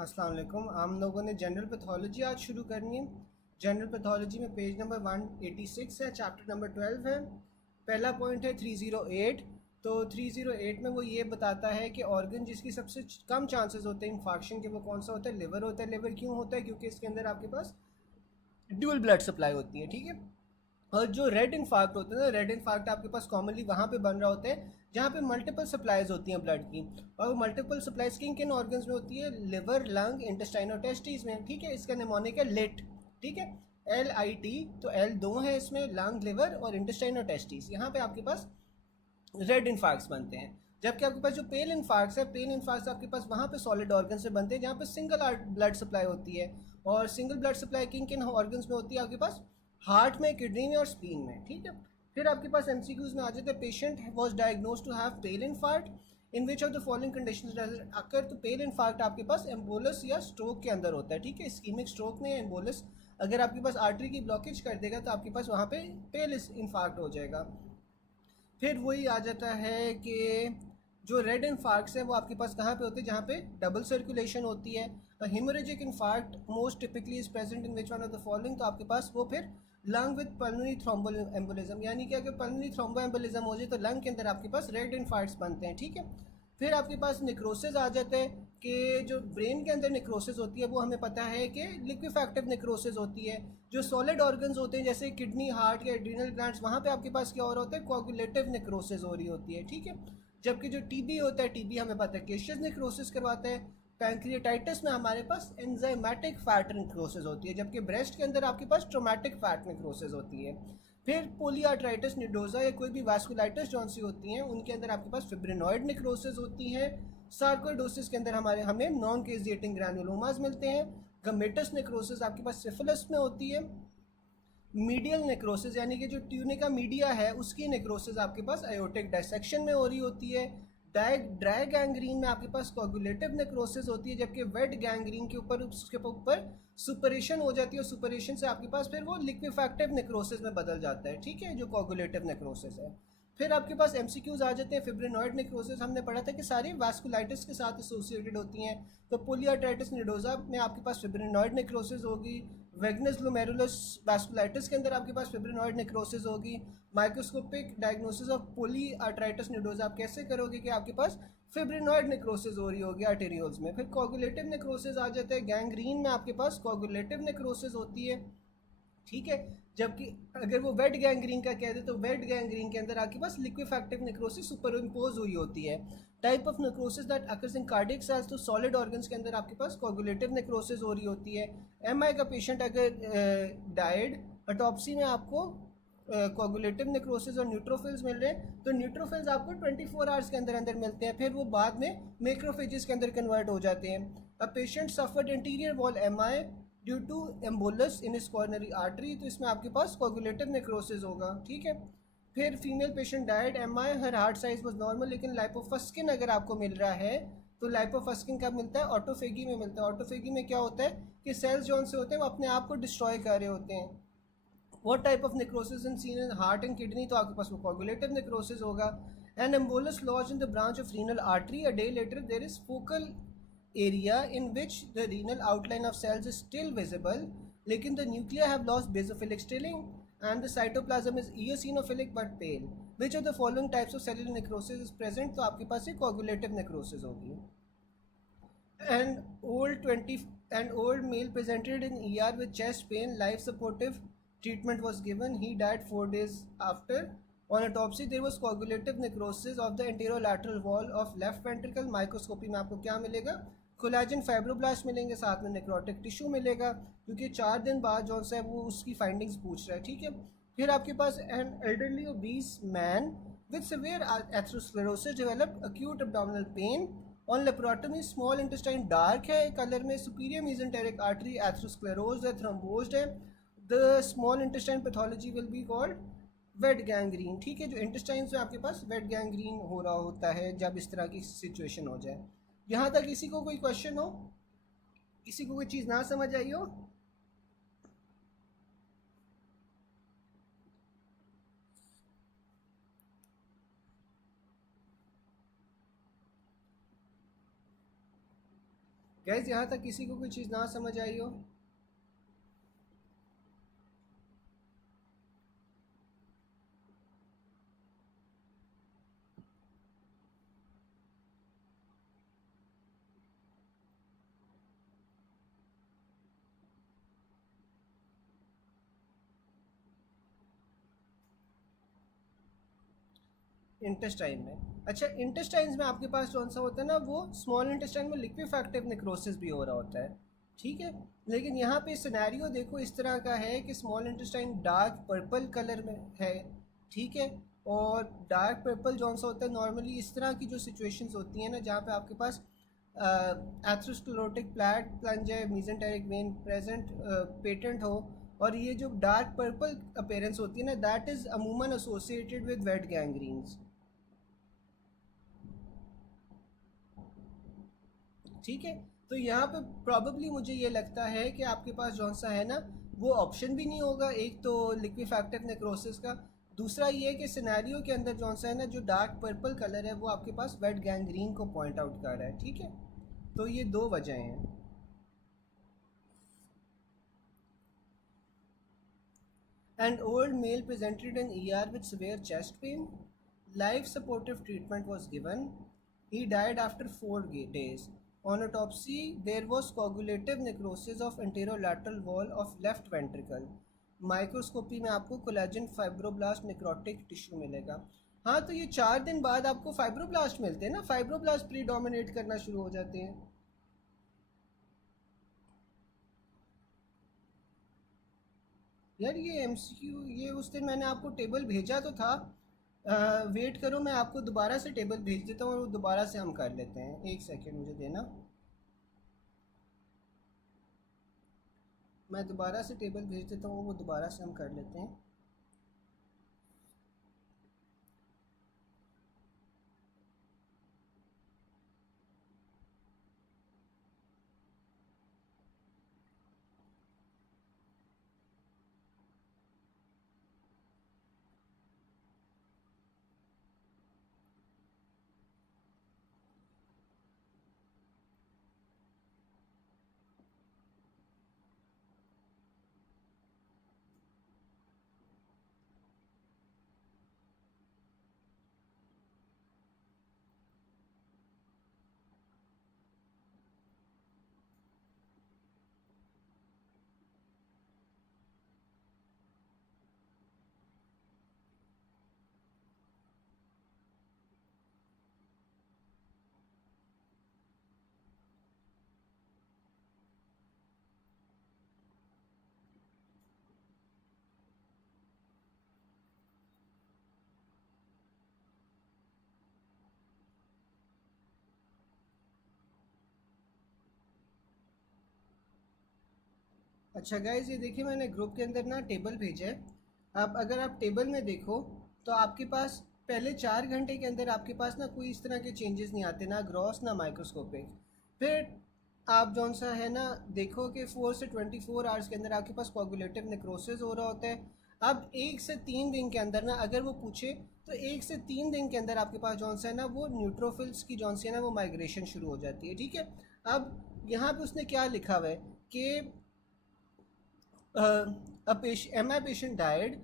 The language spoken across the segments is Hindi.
अस्सलाम वालेकुम। हम लोगों ने जनरल पैथोलॉजी आज शुरू करनी है। जनरल पैथोलॉजी में पेज नंबर 186 है, चैप्टर नंबर 12 है। पहला पॉइंट है 308। तो 308 में वो ये बताता है कि ऑर्गन जिसकी सबसे कम चांसेस होते हैं इन्फाक्शन के, वो कौन सा होता है? लिवर होता है। लिवर क्यों होता है? क्योंकि इसके अंदर आपके पास ड्यूल ब्लड सप्लाई होती है, ठीक है। और जो रेड इन्फार्क्ट होता है ना, रेड इन्फार्क्ट आपके पास कॉमनली वहाँ पे बन रहा होता है जहाँ पे मल्टीपल सप्लाईज होती हैं ब्लड की। और मल्टीपल सप्लाईज किन किन ऑर्गन्स में होती है? लिवर, लंग, इंटेस्टाइन और टेस्टिस में, ठीक है। इसका निमोनिक है लेट, ठीक है, LIT। तो L दो है इसमें, लंग, लिवर और इंटेस्टाइन और टेस्टिस। यहाँ पे आपके पास रेड इन्फार्क्ट्स बनते हैं। जबकि आपके पास जो पेल इन्फार्क्ट्स है, पेल इन्फार्क्ट्स आपके पास वहाँ पे सॉलिड ऑर्गन से बनते हैं जहाँ पे सिंगल ब्लड सप्लाई होती है। और सिंगल ब्लड सप्लाई किन किन ऑर्गन्स में होती है? आपके पास हार्ट में, किडनी में और स्प्लीन में, ठीक है। फिर आपके पास MCQs में आ जाते हैं। Patient was diagnose to have pale infarct in which of the following condition occur. तो पेल इन्फार्क्ट आपके पास एम्बोलस या स्ट्रोक के अंदर होता है, ठीक है। इस्कीमिक स्ट्रोक में एम्बोलस अगर आपके पास आर्टरी की ब्लॉकेज कर देगा तो आपके पास वहाँ पे पेल इन्फार्क्ट हो जाएगा। फिर वही आ जाता है कि जो रेड इन्फार्क्ट्स हैं वो आपके पास कहाँ पे होते हैं? जहाँ पे डबल सर्कुलेशन होती है। Haemorrhagic infarct most typically is present in which one of the following. तो आपके पास वो फिर lung with pulmonary thrombo embolism, यानी कि अगर पल्मोनरी थ्रोम्बो एम्बोलिज्म हो जाए तो लंग के अंदर आपके पास रेड इन्फार्क्ट्स बनते हैं, ठीक है। फिर आपके पास निक्रोसिस आ जाते हैं कि जो ब्रेन के अंदर निक्रोसिस होती है वो हमें पता है कि लिक्विफैक्टिव निक्रोसिस होती है। जो सॉलिड ऑर्गन्स होते हैं जैसे किडनी, हार्ट या एड्रीनल ग्लैंड्स, वहाँ पे आपके पास क्या हो रहा होता है? कोगुलेटिव निक्रोसिस हो रही होती है, ठीक है। जबकि जो टीबी होता है, टीबी हमें पता है केशियस निक्रोसिस करवाता है। पैंक्रियाटाइटिस में हमारे पास एंजाइमेटिक फैट निक्रोसिस होती है, जबकि ब्रेस्ट के अंदर आपके पास ट्रोमेटिक फैट निक्रोसिस होती है। फिर पोलियार्ट्राइटिस निडोजा या कोई भी वास्कुलाइटिस जौन सी होती हैं उनके अंदर आपके पास फिब्रिनॉइड निक्रोसिस होती हैं। सार्कोइडोसिस के अंदर हमें नॉन केजिएटिंग ग्रैनुलोमास मिलते हैं। गमेटस नेक्रोसिस आपके पास सिफिलिस में होती है। मीडियल नेक्रोसिस यानी कि जो ट्यूनिका मीडिया है उसकी नेक्रोसिस आपके पास आयोटिक डायसेक्शन में हो रही होती है। ड्राई गैंग्रीन में आपके पास कोगुलेटिव नेक्रोसिस होती है, जबकि वेट गैंग्रीन के ऊपर उसके ऊपर सुपरेशन हो जाती है और सुपरेशन से आपके पास फिर वो लिक्विफैक्टिव नेक्रोसिस में बदल जाता है, ठीक है, जो कोगुलेटिव नेक्रोसिस है। फिर आपके पास MCQs आ जाते हैं। फिब्रिनॉइड नेक्रोसिस हमने पढ़ा था कि सारी वास्कुलाइटिस के साथ एसोसिएटेड होती हैं। तो पोलियार्ट्राइटिस निडोजा में आपके पास फिब्रिनॉइड नेक्रोसिस होगी। वेगनस ग्लोमेरुलस वास्कुलाइटिस के अंदर आपके पास फिब्रिनॉइड नेक्रोसिस होगी। माइक्रोस्कोपिक डायग्नोसिस ऑफ पोलीआर्ट्राइटिस निडोजा आप कैसे करोगे कि आपके पास फिब्रिनॉइड नेक्रोसिस हो रही होगी आर्टेरियोल्स में। फिर कोगुलेटिव नेक्रोसिस आ जाते हैं। गैंग्रीन में आपके पास कोगुलेटिव नेक्रोसिस होती है, ठीक है। जबकि अगर वो वेट गैंग्रीन का कह दे तो वेट गैंग्रीन के अंदर आपके पास लिक्विफैक्टिव नेक्रोसिस सुपर इम्पोज हुई होती है। Type of necrosis that occurs in cardiac cells, तो सॉलिड ऑर्गन्स के अंदर आपके पास कोगुलेटिव नेक्रोसिस हो रही होती है। MI का पेशेंट अगर डाइड, ऑटोप्सी में आपको कोगुलेटिव नेक्रोसिस और न्यूट्रोफिल्स मिल रहे हैं, तो न्यूट्रोफिल्स आपको 24 आवर्स के अंदर अंदर मिलते हैं, फिर वो बाद में मैक्रोफेजेस के अंदर कन्वर्ट हो जाते हैं। A patient suffered interior wall MI due to embolus in इस कॉर्नरी आर्टरी, तो इसमें आपके पास कोगुलेटिव नेक्रोसिस होगा, ठीक है। फिर female patient died MI, her heart size was normal, लेकिन लाइपोफस्किन अगर आपको मिल रहा है तो लाइपोफस्किन कब मिलता है? ऑटोफेगी में मिलता है। ऑटोफेगी में क्या होता है कि सेल्स जौन से होते हैं वो अपने आप को डिस्ट्रॉय कर रहे होते हैं। what type of necrosis in seen in heart and kidney, तो आपके पास वो coagulative necrosis होगा। an embolus lodged in the branch of renal artery, a day later there is focal area in which the renal outline of cells is still visible, लेकिन the nuclei have lost basophilic stilling and the cytoplasm is eosinophilic but pale. which of the following types of cellular necrosis is present? तो आपके पास ये coagulative necrosis होगी। An old male presented in ER with chest pain. Life supportive treatment was given. He died 4 days after. On autopsy, there was coagulative necrosis of the anterolateral wall of left ventricle. Microscopy में आपको क्या मिलेगा? कोलाजन फाइब्रोब्लास्ट मिलेंगे, साथ में नेक्रोटिक टिश्यू मिलेगा, क्योंकि 4 दिन बाद जो है वो उसकी फाइंडिंग्स पूछ रहा है, ठीक है। फिर आपके पास an elderly obese man with severe atherosclerosis developed acute abdominal pain on laparotomy. Small intestine dark है कलर में, सुपीरियर मीजेंटेरिक आर्टरी एथरोस्क्लेरोज्ड है, थ्रोम्बोज्ड है। The small intestine pathology will be called wet gangrene, ठीक है। जो इंटेस्टाइन में आपके पास वेट गैंग्रीन हो रहा होता है जब इस तरह की सिचुएशन हो जाए। यहाँ तक किसी को कोई क्वेश्चन हो, किसी को कोई चीज़ ना समझ आई हो? गैस यहाँ तक किसी को कोई चीज़ ना समझ आई हो? इंटेस्टाइन में, अच्छा इंटेस्टाइन्स में आपके पास कौन सा होता है ना, वो स्मॉल इंटेस्टाइन में लिक्विफैक्टिव नेक्रोसिस भी हो रहा होता है, ठीक है। लेकिन यहाँ पे सिनेरियो देखो इस तरह का है कि small intestine dark purple colour में है, ठीक है। और डार्क पर्पल जौन सा होता है नॉर्मली इस तरह की जो सिचुएशंस होती हैं ना, जहाँ पे आपके पास एथ्रोस्क्लेरोटिक प्लंज है, मीजेंटेरिक वेन प्रेजेंट पेटेंट हो, और ये जो डार्क पर्पल अपेयरेंस होती है ना, दैट इज़ अमूमन एसोसिएटेड विद वेट गैंग्रीन्स, ठीक है। तो यहाँ पे प्रॉबली मुझे ये लगता है कि आपके पास जौन सा है ना, वो ऑप्शन भी नहीं होगा, एक तो लिक्विफैक्टिव नेक्रोसिस का, दूसरा ये कि सिनेरियो के अंदर जौन सा है ना, जो डार्क पर्पल कलर है वो आपके पास वेट गैंग्रीन को पॉइंट आउट कर रहा है, ठीक है। तो ये दो वजह हैं। An old male presented in ER with severe chest pain. Life supportive treatment was given. He died after 4 days. On autopsy, there was coagulative necrosis of anterolateral wall of left ventricle. Microscopy में आपको कोलेजन फाइब्रोब्लास्ट नेक्रोटिक टिश्यू मिलेगा। हाँ, तो ये 4 दिन बाद आपको फाइब्रोब्लास्ट मिलते हैं ना, फाइब्रोब्लास्ट प्रीडोमिनेट करना शुरू हो जाते हैं। यार ये एमसीक्यू, ये उस दिन मैंने आपको टेबल भेजा तो था। वेट करो, मैं आपको दोबारा से टेबल भेज देता हूँ और दोबारा से हम कर लेते हैं, एक सेकेंड मुझे देना, मैं दोबारा से टेबल भेज देता हूँ, वो दोबारा से हम कर लेते हैं। अच्छा गाइज, ये देखिए मैंने ग्रुप के अंदर ना टेबल भेजा है। अब अगर आप टेबल में देखो तो आपके पास पहले 4 घंटे के अंदर आपके पास ना कोई इस तरह के चेंजेस नहीं आते, ना ग्रॉस ना माइक्रोस्कोपिक। फिर आप जौन सा है ना देखो कि 4 से 24 आवर्स के अंदर आपके पास कोगुलेटिव नेक्रोसिस हो रहा होता है। अब 1 से 3 दिन के अंदर ना अगर वो पूछे तो 1 से 3 दिन के अंदर आपके पास जौन सा है ना वो न्यूट्रोफिल्स की जौन सी है ना वो माइग्रेशन शुरू हो जाती है, ठीक है। अब यहाँ पे उसने क्या लिखा हुआ है कि M I patient died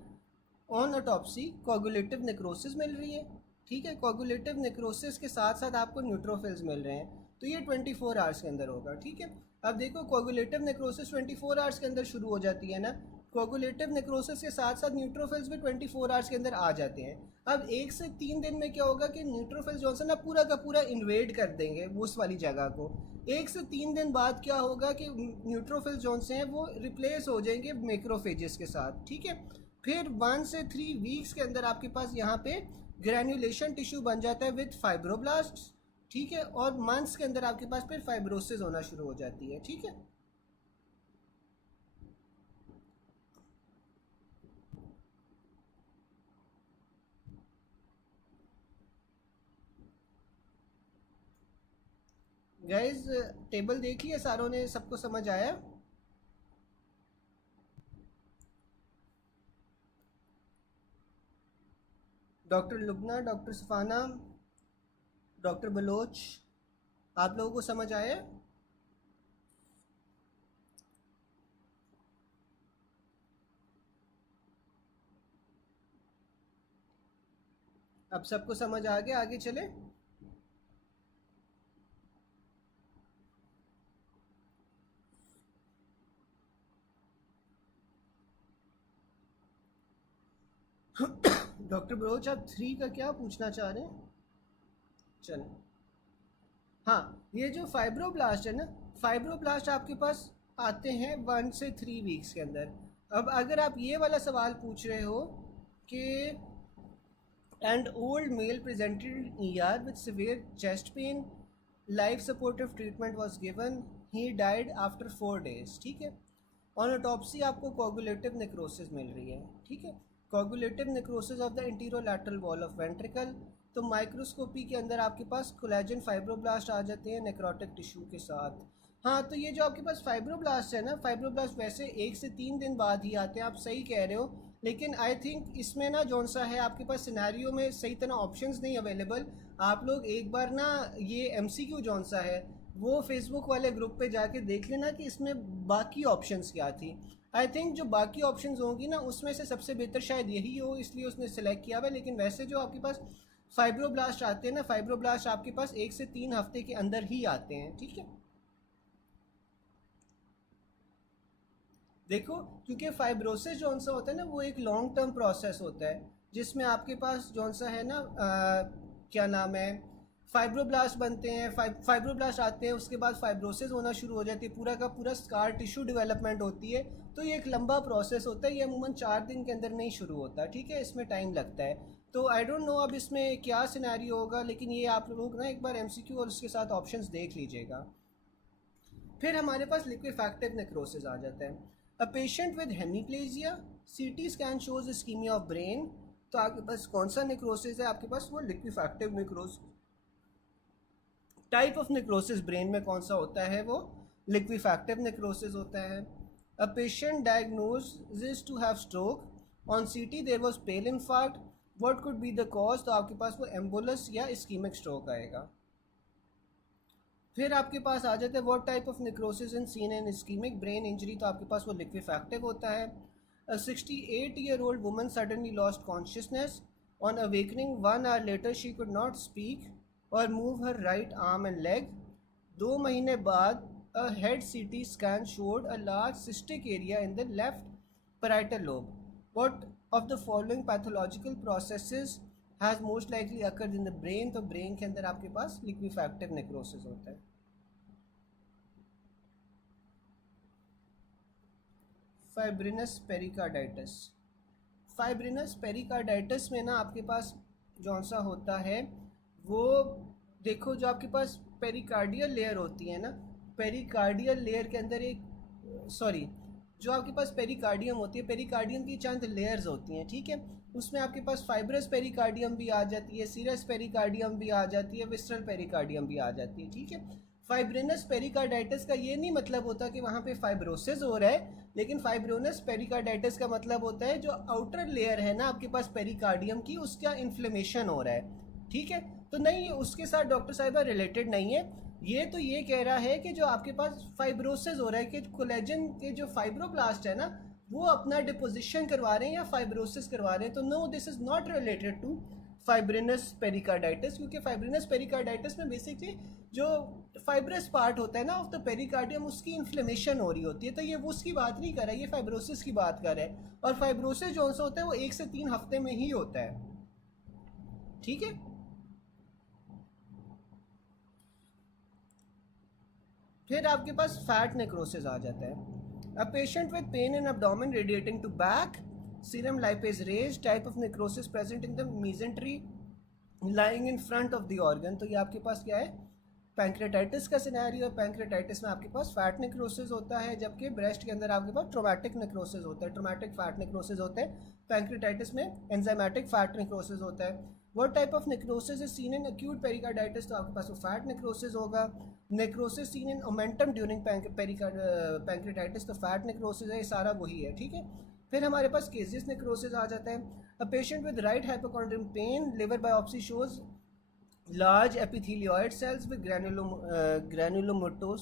on autopsy coagulative necrosis मिल रही है, ठीक है। कोगुलेटिव नेक्रोसिस के साथ साथ आपको न्यूट्रोफिल्स मिल रहे हैं, तो ये 24 आवर्स के अंदर होगा, ठीक है। अब देखो कोगुलेटिव नेक्रोसिस 24 आवर्स के अंदर शुरू हो जाती है ना, कोगुलेटिव नेक्रोसिस के साथ साथ न्यूट्रोफिल्स भी 24 आवर्स के अंदर आ जाते हैं। अब 1 से 3 दिन में क्या होगा कि न्यूट्रोफिल्स जो है ना पूरा का पूरा इन्वेड कर देंगे उस वाली जगह को। 1 से 3 दिन बाद क्या होगा कि न्यूट्रोफिल्स जो हैं वो रिप्लेस हो जाएंगे मैक्रोफेजेस के साथ, ठीक है। फिर 1 से 3 वीक्स के अंदर आपके पास यहाँ पे ग्रैन्युलेशन टिश्यू बन जाता है विद फाइब्रोब्लास्ट, ठीक है। और मंथ्स के अंदर आपके पास फिर फाइब्रोसिस होना शुरू हो जाती है, ठीक है। गाइज टेबल देख लिया सारों ने, सबको समझ आया? Doctor Lubna, doctor सफाना, doctor Bloch, आप लोगों को समझ आया? अब सबको समझ आ गया, आगे चले। डॉक्टर बरोच आप 3 का क्या पूछना चाह रहे हैं? चलो, हाँ, ये जो फाइब्रोब्लास्ट है ना, फाइब्रोब्लास्ट आपके पास आते हैं 1 से 3 वीक्स के अंदर। अब अगर आप ये वाला सवाल पूछ रहे हो कि and old male presented ER with severe chest pain, life supportive treatment was given, he died after 4 days, ठीक है। ऑन ऑटोप्सी आपको कोगुलेटिव नेक्रोसिस मिल रही है, ठीक है, coagulative necrosis of the anterolateral wall of ventricle. तो माइक्रोस्कोपी के अंदर आपके पास कोलेजन फाइब्रोब्लास्ट आ जाते हैं नेक्रोटिक टिश्यू के साथ। हाँ, तो ये जो आपके पास फाइब्रोब्लास्ट है ना, फाइब्रोब्लास्ट वैसे 1 से 3 दिन बाद ही आते हैं, आप सही कह रहे हो, लेकिन आई थिंक इसमें ना जौन सा है आपके पास सिनेरियो में सही तरह ऑप्शंस नहीं अवेलेबल। आप लोग एक बार ना ये एमसीक्यू जौन सा है वो फेसबुक वाले ग्रुप पे जाके देख लेना कि इसमें बाकी ऑप्शंस क्या थी। आई थिंक जो बाकी ऑप्शंस होंगी ना उसमें से सबसे बेहतर शायद यही हो, इसलिए उसने सेलेक्ट किया हुआ है। लेकिन वैसे जो आपके पास फाइब्रोब्लास्ट आते हैं ना, फाइब्रोब्लास्ट आपके पास 1 से 3 हफ्ते के अंदर ही आते हैं, ठीक है। देखो, क्योंकि फाइब्रोसिस जौन सा होता है ना वो एक लॉन्ग टर्म प्रोसेस होता है, जिसमें आपके पास जौन सा है ना क्या नाम है, फाइब्रोब्लास्ट बनते हैं, फाइब्रोब्लास्ट आते हैं, उसके बाद फाइब्रोसिस होना शुरू हो जाती है, पूरा का पूरा स्कार टिश्यू डेवलपमेंट होती है। तो ये एक लंबा प्रोसेस होता है, ये अमूमन 4 दिन के अंदर नहीं शुरू होता, ठीक है, इसमें टाइम लगता है। तो आई डोंट नो अब इसमें क्या सिनेरियो होगा, लेकिन ये आप लोग ना एक बार एमसीक्यू और उसके साथ ऑप्शंस देख लीजिएगा। फिर हमारे पास लिक्विफैक्टिव नेक्रोसिस आ जाता है। A patient with hemiplegia, CT scan shows ischemia of brain. तो आपके पास कौन सा नेक्रोसिस है? आपके पास वो liquefactive necrosis. Type of necrosis brain में कौन सा होता है? वो लिक्विफैक्टिव नेक्रोसिस होता है। A patient diagnosis to have stroke, on CT there was pale infarct, what could be the cause? तो आपके पास वो एम्बुलस या इस्कीमिक स्ट्रोक आएगा। फिर आपके पास आ जाता है what type of necrosis in seen and ischaemic brain injury. तो आपके पास वो लिक्विफैक्टिव होता है। A 68-year-old woman suddenly lost consciousness, on awakening 1 hour later she could not speak और move her right arm and leg. 2 महीने बाद a head CT scan showed a large cystic area in the left parietal lobe. What of the following pathological processes has most likely occurred in the brain? तो ब्रेन के अंदर आपके पास लिक्विफैक्टिव नेक्रोसिस होता है। फाइब्रिनस पेरिकार्डाइटिस, फाइब्रिनस पेरिकार्डाइटिस में ना आपके पास जौन सा होता है वो, देखो जो आपके पास पेरिकार्डियल लेयर होती है ना, पेरिकार्डियल लेयर के अंदर एक जो आपके पास पेरिकार्डियम होती है, पेरिकार्डियम की चंद लेयर्स होती हैं, ठीक है। उसमें आपके पास फाइब्रस पेरिकार्डियम भी आ जाती है, सीरस पेरिकार्डियम भी आ जाती है, विस्ट्रल पेरिकार्डियम भी आ जाती है, ठीक है। फाइब्रिनस पेरिकार्डाइटिस का ये नहीं मतलब होता कि वहाँ पे फाइब्रोसिस हो रहा है, लेकिन फाइब्रोनस पेरिकार्डाइटिस का मतलब होता है जो आउटर लेयर है ना आपके पास पेरिकार्डियम की, उसका इन्फ्लेमेशन हो रहा है, ठीक है। तो नहीं, उसके साथ डॉक्टर साहिबा रिलेटेड नहीं है। ये तो ये कह रहा है कि जो आपके पास फाइब्रोसिस हो रहा है कि कोलेजन के जो फाइब्रोब्लास्ट है ना वो अपना डिपोजिशन करवा रहे हैं या फाइब्रोसिस करवा रहे हैं। तो no, this is not related to fibrinous pericarditis, क्योंकि फाइब्रिनस पेरिकार्डाइटिस में बेसिकली जो फाइब्रस पार्ट होता है ना ऑफ द पेरिकार्डियम उसकी इन्फ्लेमेशन हो रही होती है। तो ये वो उसकी बात नहीं कर रहा है, ये फाइब्रोसिस की बात कर रहा है। और फाइब्रोसिस जो होता है वो 1 से 3 हफ्ते में ही होता है, ठीक है। फिर आपके पास फैट नेक्रोसिस आ जाता है। A patient with pain in abdomen radiating to back, serum lipase raise, type of necrosis present in the mesentery lying in front of the organ. तो ये आपके पास क्या है? पैंक्रेटाइटिस का सिनेरियो है। पैंक्रेटाइटिस में आपके पास फैट नेक्रोसिस होता है, जबकि ब्रेस्ट के अंदर आपके पास ट्रोमैटिक नेक्रोसिस होता है, ट्रोमैटिक फैट नेक्रोसिस होता है। पैंक्रेटाइटिस में एंजाइमेटिक फैट नेक्रोसिस होता है। What type of necrosis is seen in acute pericarditis? तो आपके पास वो फैट नेक्रोसिस होगा। Necrosis seen in omentum during pancreatitis, तो फैट नेक्रोसिस है, ये सारा वही है, ठीक है। फिर हमारे पास केसियस नेक्रोसिस आ जाता है। A patient with right hypochondrium pain, liver biopsy shows large epithelioid cells with granulomatous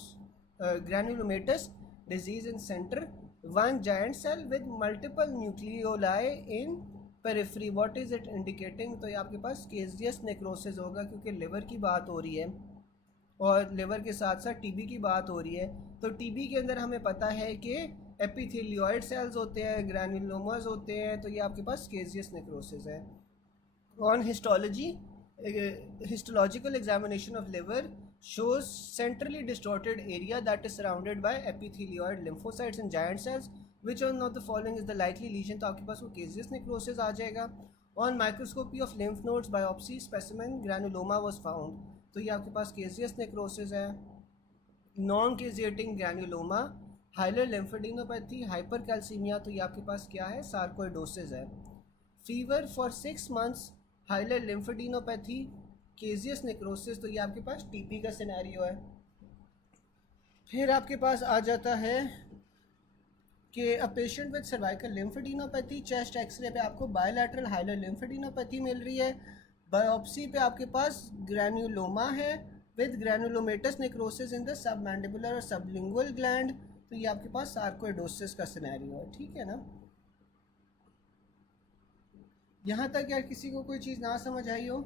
disease in center, one giant cell with multiple nucleoli in periphery, what is it indicating? तो ये आपके पास केजियस नेक्रोसिस होगा, क्योंकि लिवर की बात हो रही है और लिवर के साथ साथ टीबी की बात हो रही है। तो टीबी के अंदर हमें पता है कि एपिथेलियोइड सेल्स होते हैं, ग्रैन्युलोमास होते हैं, तो ये आपके पास केजियस नेक्रोसिस है। On histology, histological examination of liver shows centrally distorted area that is surrounded by epithelioid lymphocytes and giant cells. Which one of the following is the likely lesion? तो आपके पास वो caseous necrosis आ जाएगा। On microscopy of lymph nodes biopsy specimen granuloma was found, तो ये आपके पास caseous necrosis है। Non caseating granuloma, hilar lymphadenopathy, hypercalcaemia, तो ये आपके पास क्या है? सार्कोइडोसिस है। Fever for 6 months, hilar lymphadenopathy, caseous necrosis, तो ये आपके पास टीपी का सिनेरियो है। फिर आपके पास आ जाता है कि a patient with cervical lymphadenopathy, chest X ray पे आपको बायलैटरल हाइलर लिम्फेडिनोपैथी मिल रही है। बायोप्सी पे आपके पास ग्रैन्युलोमा है with granulomatous necrosis in the submandibular और सबलिंगुअल ग्लैंड, तो ये आपके पास सार्कोइडोसिस का सिनेरियो है। ठीक है ना? यहाँ तक यार किसी को कोई चीज़ ना समझ आई हो?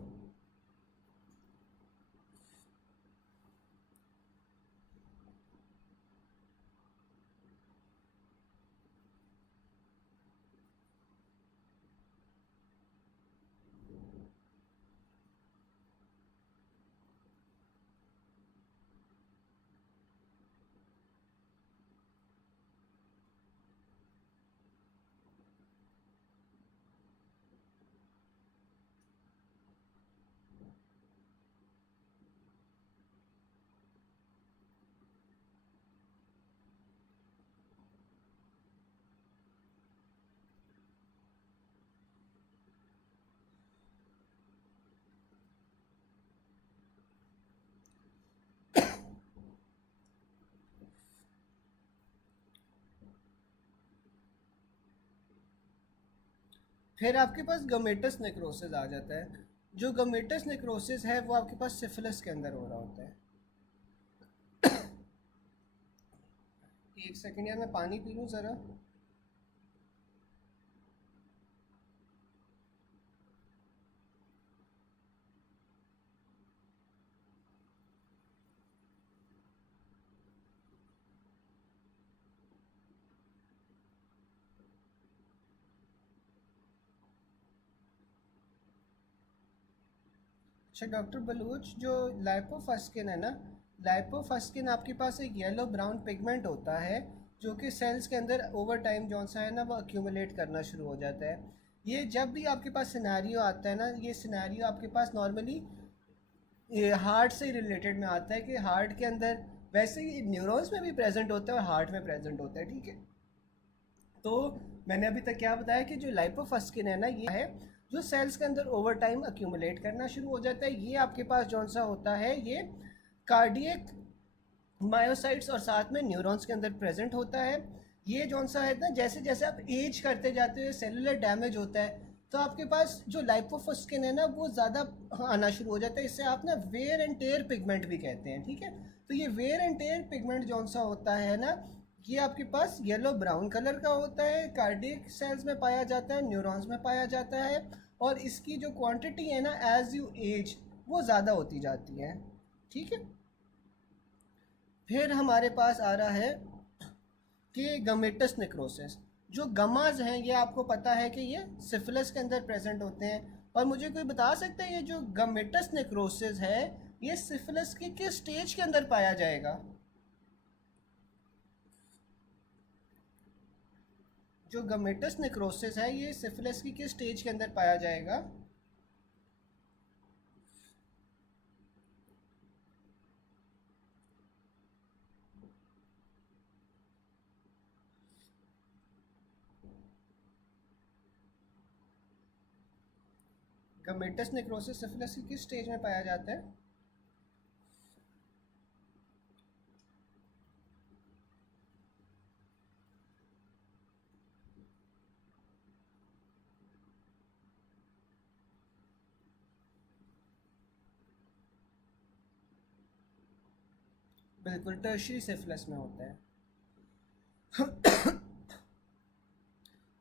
फिर आपके पास गमेटस नेक्रोसिस आ जाता है। जो गमेटस नेक्रोसिस है वो आपके पास सिफिलिस के अंदर हो रहा होता है। एक सेकेंड यार, मैं पानी पी लूँ ज़रा। अच्छा डॉक्टर बलूच, जो लाइपोफस्किन है ना, लाइपोफस्किन आपके पास एक येलो ब्राउन पिगमेंट होता है जो कि सेल्स के अंदर ओवर टाइम जो सा है ना वो अक्यूमुलेट करना शुरू हो जाता है। ये जब भी आपके पास सिनेरियो आता है ना, ये सिनेरियो आपके पास नॉर्मली ये हार्ट से रिलेटेड में आता है कि हार्ट के अंदर वैसे ही न्यूरॉन्स में भी प्रेजेंट होता है और हार्ट में प्रेजेंट होता है। ठीक है? तो मैंने अभी तक क्या बताया कि जो लाइपोफस्किन है ना, ये है जो सेल्स के अंदर ओवर टाइम अक्यूमुलेट करना शुरू हो जाता है। ये आपके पास जौन सा होता है, ये कार्डियक मायोसाइट्स और साथ में न्यूरॉन्स के अंदर प्रेजेंट होता है। ये जौन सा है ना, जैसे जैसे आप एज करते जाते हो सेलुलर डैमेज होता है, तो आपके पास जो लाइपोफस्किन है ना वो ज़्यादा आना शुरू हो जाता है। इससे आप ना वेयर एंड टेयर पिगमेंट भी कहते हैं। ठीक है? तो ये वेयर एंड टेयर पिगमेंट जौन सा होता है ना, ये आपके पास येलो ब्राउन कलर का होता है, कार्डियक सेल्स में पाया जाता है, न्यूरॉन्स में पाया जाता है, और इसकी जो क्वांटिटी है ना एज यू एज वो ज़्यादा होती जाती है। ठीक है? फिर हमारे पास आ रहा है कि गमेटस नेक्रोसिस। जो गमाज हैं ये आपको पता है कि ये सिफिलिस के अंदर प्रेजेंट होते हैं, और मुझे कोई बता सकता है ये जो गमेटस नेक्रोसिस है ये सिफिलिस के किस स्टेज के अंदर पाया जाएगा? जो गमेटस नेक्रोसिस है ये सिफिलिस की किस स्टेज के अंदर पाया जाएगा? गमेटस नेक्रोसिस सिफिलिस की किस स्टेज में पाया जाता है? बिल्कुल टर्शरी सिफिलिस में होता है।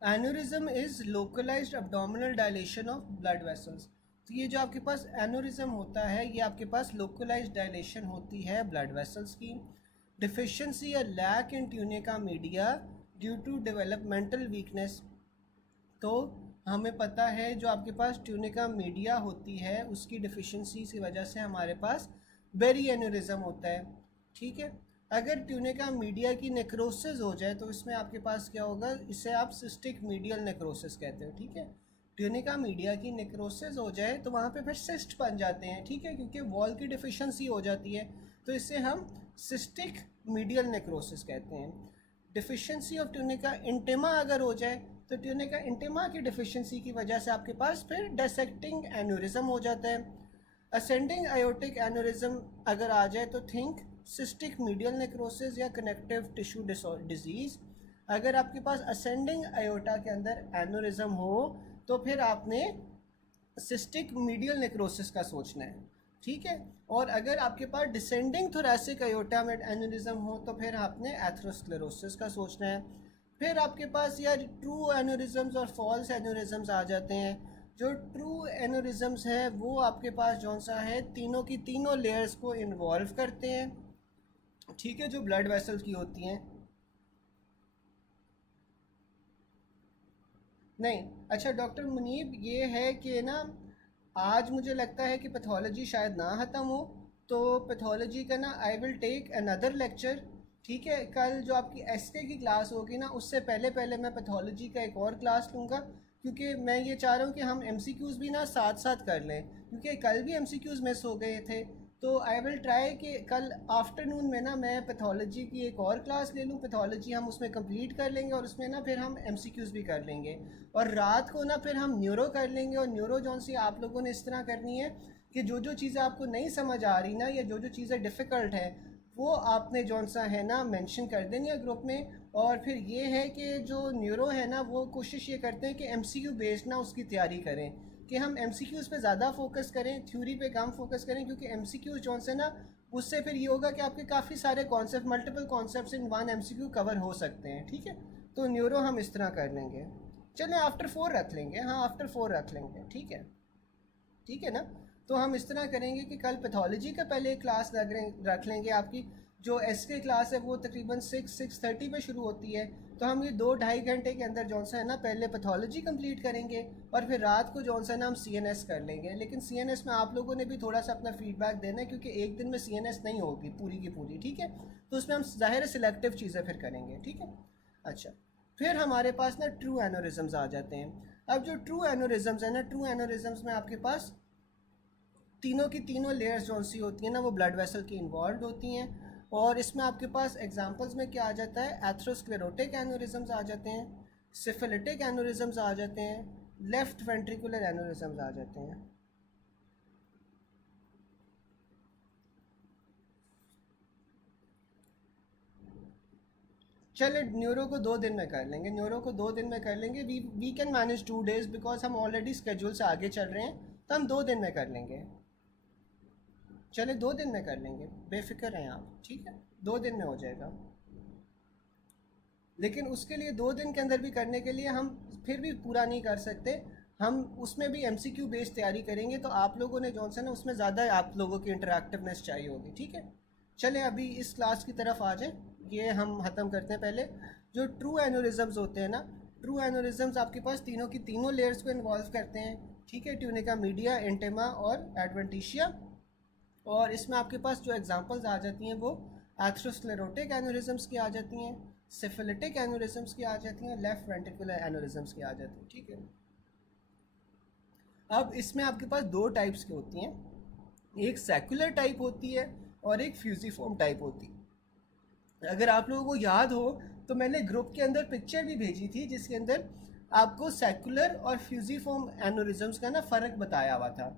Aneurysm is localized abdominal dilation of blood vessels. तो ये जो आपके पास एन्यूरिज्म होता है ये आपके पास लोकलाइज्ड डायलेशन होती है ब्लड वेसल्स की। डिफिशिएंसी या lack in tunica media due to developmental weakness. तो हमें पता है जो आपके पास ट्यूनिका मीडिया होती है उसकी डिफिशिएंसी की वजह से हमारे पास बेरी एन्यूरिज्म होता है। ठीक है, अगर ट्यूनिका मीडिया की नेक्रोसिस हो जाए तो इसमें आपके पास क्या होगा, इसे आप सिस्टिक मीडियल नेक्रोसिस कहते हो। ठीक है, ट्यूनिका मीडिया की नेक्रोसिस हो जाए तो वहाँ पे फिर सिस्ट बन जाते हैं। ठीक है, क्योंकि वॉल की डिफिशिएंसी हो जाती है तो इसे हम सिस्टिक मीडियल नेक्रोसिस कहते हैं। डिफिशिएंसी ऑफ ट्यूनिका इंटिमा अगर हो जाए तो ट्यूनिका इंटिमा की डिफिशिएंसी की वजह से आपके पास फिर डिसेक्टिंग एन्यूरिज्म हो जाता है। असेंडिंग आयोटिक एन्यूरिज्म अगर आ जाए तो थिंक सिस्टिक मीडियल नेक्रोसिस या कनेक्टिव टिश्यू डिजीज। अगर आपके पास असेंडिंग आयोटा के अंदर एन्यूरिज्म हो तो फिर आपने सिस्टिक मीडियल नेक्रोसिस का सोचना है। ठीक है, और अगर आपके पास डिसेंडिंग थोरैसिक आयोटा में एन्यूरिज्म हो तो फिर आपने एथरोस्क्लेरोसिस का सोचना है। फिर आपके पास यार ट्रू एन्यूरिज्म्स और फॉल्स एन्यूरिज्म्स आ जाते हैं। जो ट्रू एन्यूरिज्म्स हैं वो आपके पास जौन सा है तीनों की तीनों लेयर्स को इन्वॉल्व करते हैं। ठीक है, जो ब्लड वेसल्स की होती हैं। नहीं, अच्छा डॉक्टर मुनीब ये है कि ना आज मुझे लगता है कि पैथोलॉजी शायद ना ख़त्म हो, तो पैथोलॉजी का ना I will take another lecture. ठीक है, कल जो आपकी एसके की क्लास होगी ना उससे पहले पहले मैं पैथोलॉजी का एक और क्लास लूँगा, क्योंकि मैं ये चाह रहा हूँ कि हम एमसीक्यूज़ भी ना साथ साथ कर लें, क्योंकि कल भी एमसीक्यूज़ मिस हो गए थे। तो आई विल ट्राई कि कल आफ्टरनून में ना मैं पैथोलॉजी की एक और क्लास ले लूँ, पैथोलॉजी हम उसमें कंप्लीट कर लेंगे और उसमें ना फिर हम एमसीक्यूज़ भी कर लेंगे, और रात को ना फिर हम न्यूरो कर लेंगे। और न्यूरो जौन सी आप लोगों ने इस तरह करनी है कि जो जो चीज़ें आपको नहीं समझ आ रही ना या जो जो चीज़ें डिफ़िकल्ट है वो आपने जौन सा है ना मेंशन कर देनी है ग्रुप में। और फिर ये है कि जो न्यूरो है ना वो कोशिश ये करते हैं कि एमसीक्यू बेस्ड ना उसकी तैयारी करें, कि हम एमसीक्यूज़ पे ज़्यादा फोकस करें, थ्योरी पे कम फोकस करें, क्योंकि एमसीक्यूज़ जौन से ना उससे फिर ये होगा कि आपके काफ़ी सारे concept, multiple concepts in one MCQ cover हो सकते हैं। ठीक है, तो न्यूरो हम इस तरह कर लेंगे। चलें आफ्टर 4 रख लेंगे, हाँ आफ्टर 4 रख लेंगे। ठीक है, ठीक है ना। तो हम इस तरह करेंगे कि कल पैथोलॉजी का पहले एक क्लास रख लेंगे। आपकी जो एस के क्लास है वो तकरीबन 6-6:30 पे शुरू होती है, तो हम ये 2-2.5 घंटे के अंदर जौन सा है ना पहले पैथोलॉजी कंप्लीट करेंगे और फिर रात को जौन सा ना हम सीएनएस कर लेंगे। लेकिन सीएनएस में आप लोगों ने भी थोड़ा सा अपना फीडबैक देना है, क्योंकि एक दिन में सीएनएस नहीं होगी पूरी की पूरी। ठीक है, तो उसमें हम ज़ाहिर सिलेक्टिव चीज़ें फिर करेंगे। ठीक है, अच्छा फिर हमारे पास ना ट्रू एनोरिज्म्स आ जाते हैं। अब जो ट्रू एनोरिज्म्स है ना, ट्रू एनोरिज्म्स में आपके पास तीनों की तीनों लेयर्स जो सी होती हैं ना वो ब्लड वेसल की इन्वॉल्व होती हैं। और इसमें आपके पास एग्जांपल्स में क्या आ जाता है, एथ्रोस्क्लेरोटिक एन्यूरिज्म्स आ जाते हैं, सिफिलिटिक एन्यूरिज्म्स आ जाते हैं, लेफ्ट वेंट्रिकुलर एन्यूरिज्म्स आ जाते हैं। चले न्यूरो को 2 दिन में कर लेंगे, न्यूरो को 2 दिन में कर लेंगे। We can manage 2 days because हम ऑलरेडी स्केड्यूल से आगे चल रहे हैं, तो हम 2 दिन में कर लेंगे। चले 2 दिन में कर लेंगे, बेफिक्र हैं आप। ठीक है, 2 दिन में हो जाएगा। लेकिन उसके लिए 2 दिन के अंदर भी करने के लिए हम फिर भी पूरा नहीं कर सकते, हम उसमें भी एमसीक्यू बेस्ड तैयारी करेंगे। तो आप लोगों ने जौन सा ना उसमें ज़्यादा आप लोगों की इंटरेक्टिवनेस चाहिए होगी। ठीक है, चलें अभी इस क्लास की तरफ आ जाएं, ये हम ख़त्म करते हैं। पहले जो ट्रू एनोरिज्म्स होते हैं ना, ट्रू एनोरिज्म्स आपके पास तीनों की तीनों लेयर्स को इन्वॉल्व करते हैं। ठीक है, ट्यूनिका मीडिया, एंटेमा और एडवेंटिशिया। और इसमें आपके पास जो एग्जांपल्स आ जाती हैं वो एथ्रोस्क्लेरोटिक एन्यूरिज्म्स की आ जाती हैं, सिफिलिटिक एन्यूरिज्म्स की आ जाती हैं, लेफ्ट वेंट्रिकुलर एन्यूरिज्म्स की आ जाती हैं। ठीक है, अब इसमें आपके पास 2 टाइप्स की होती हैं, एक सेक्युलर टाइप होती है और एक फ्यूजिफॉर्म टाइप होती है। अगर आप लोगों को याद हो तो मैंने ग्रुप के अंदर पिक्चर भी भेजी थी जिसके अंदर आपको सेक्युलर और फ्यूजिफॉर्म एन्यूरिज्म्स का ना फ़र्क बताया हुआ था।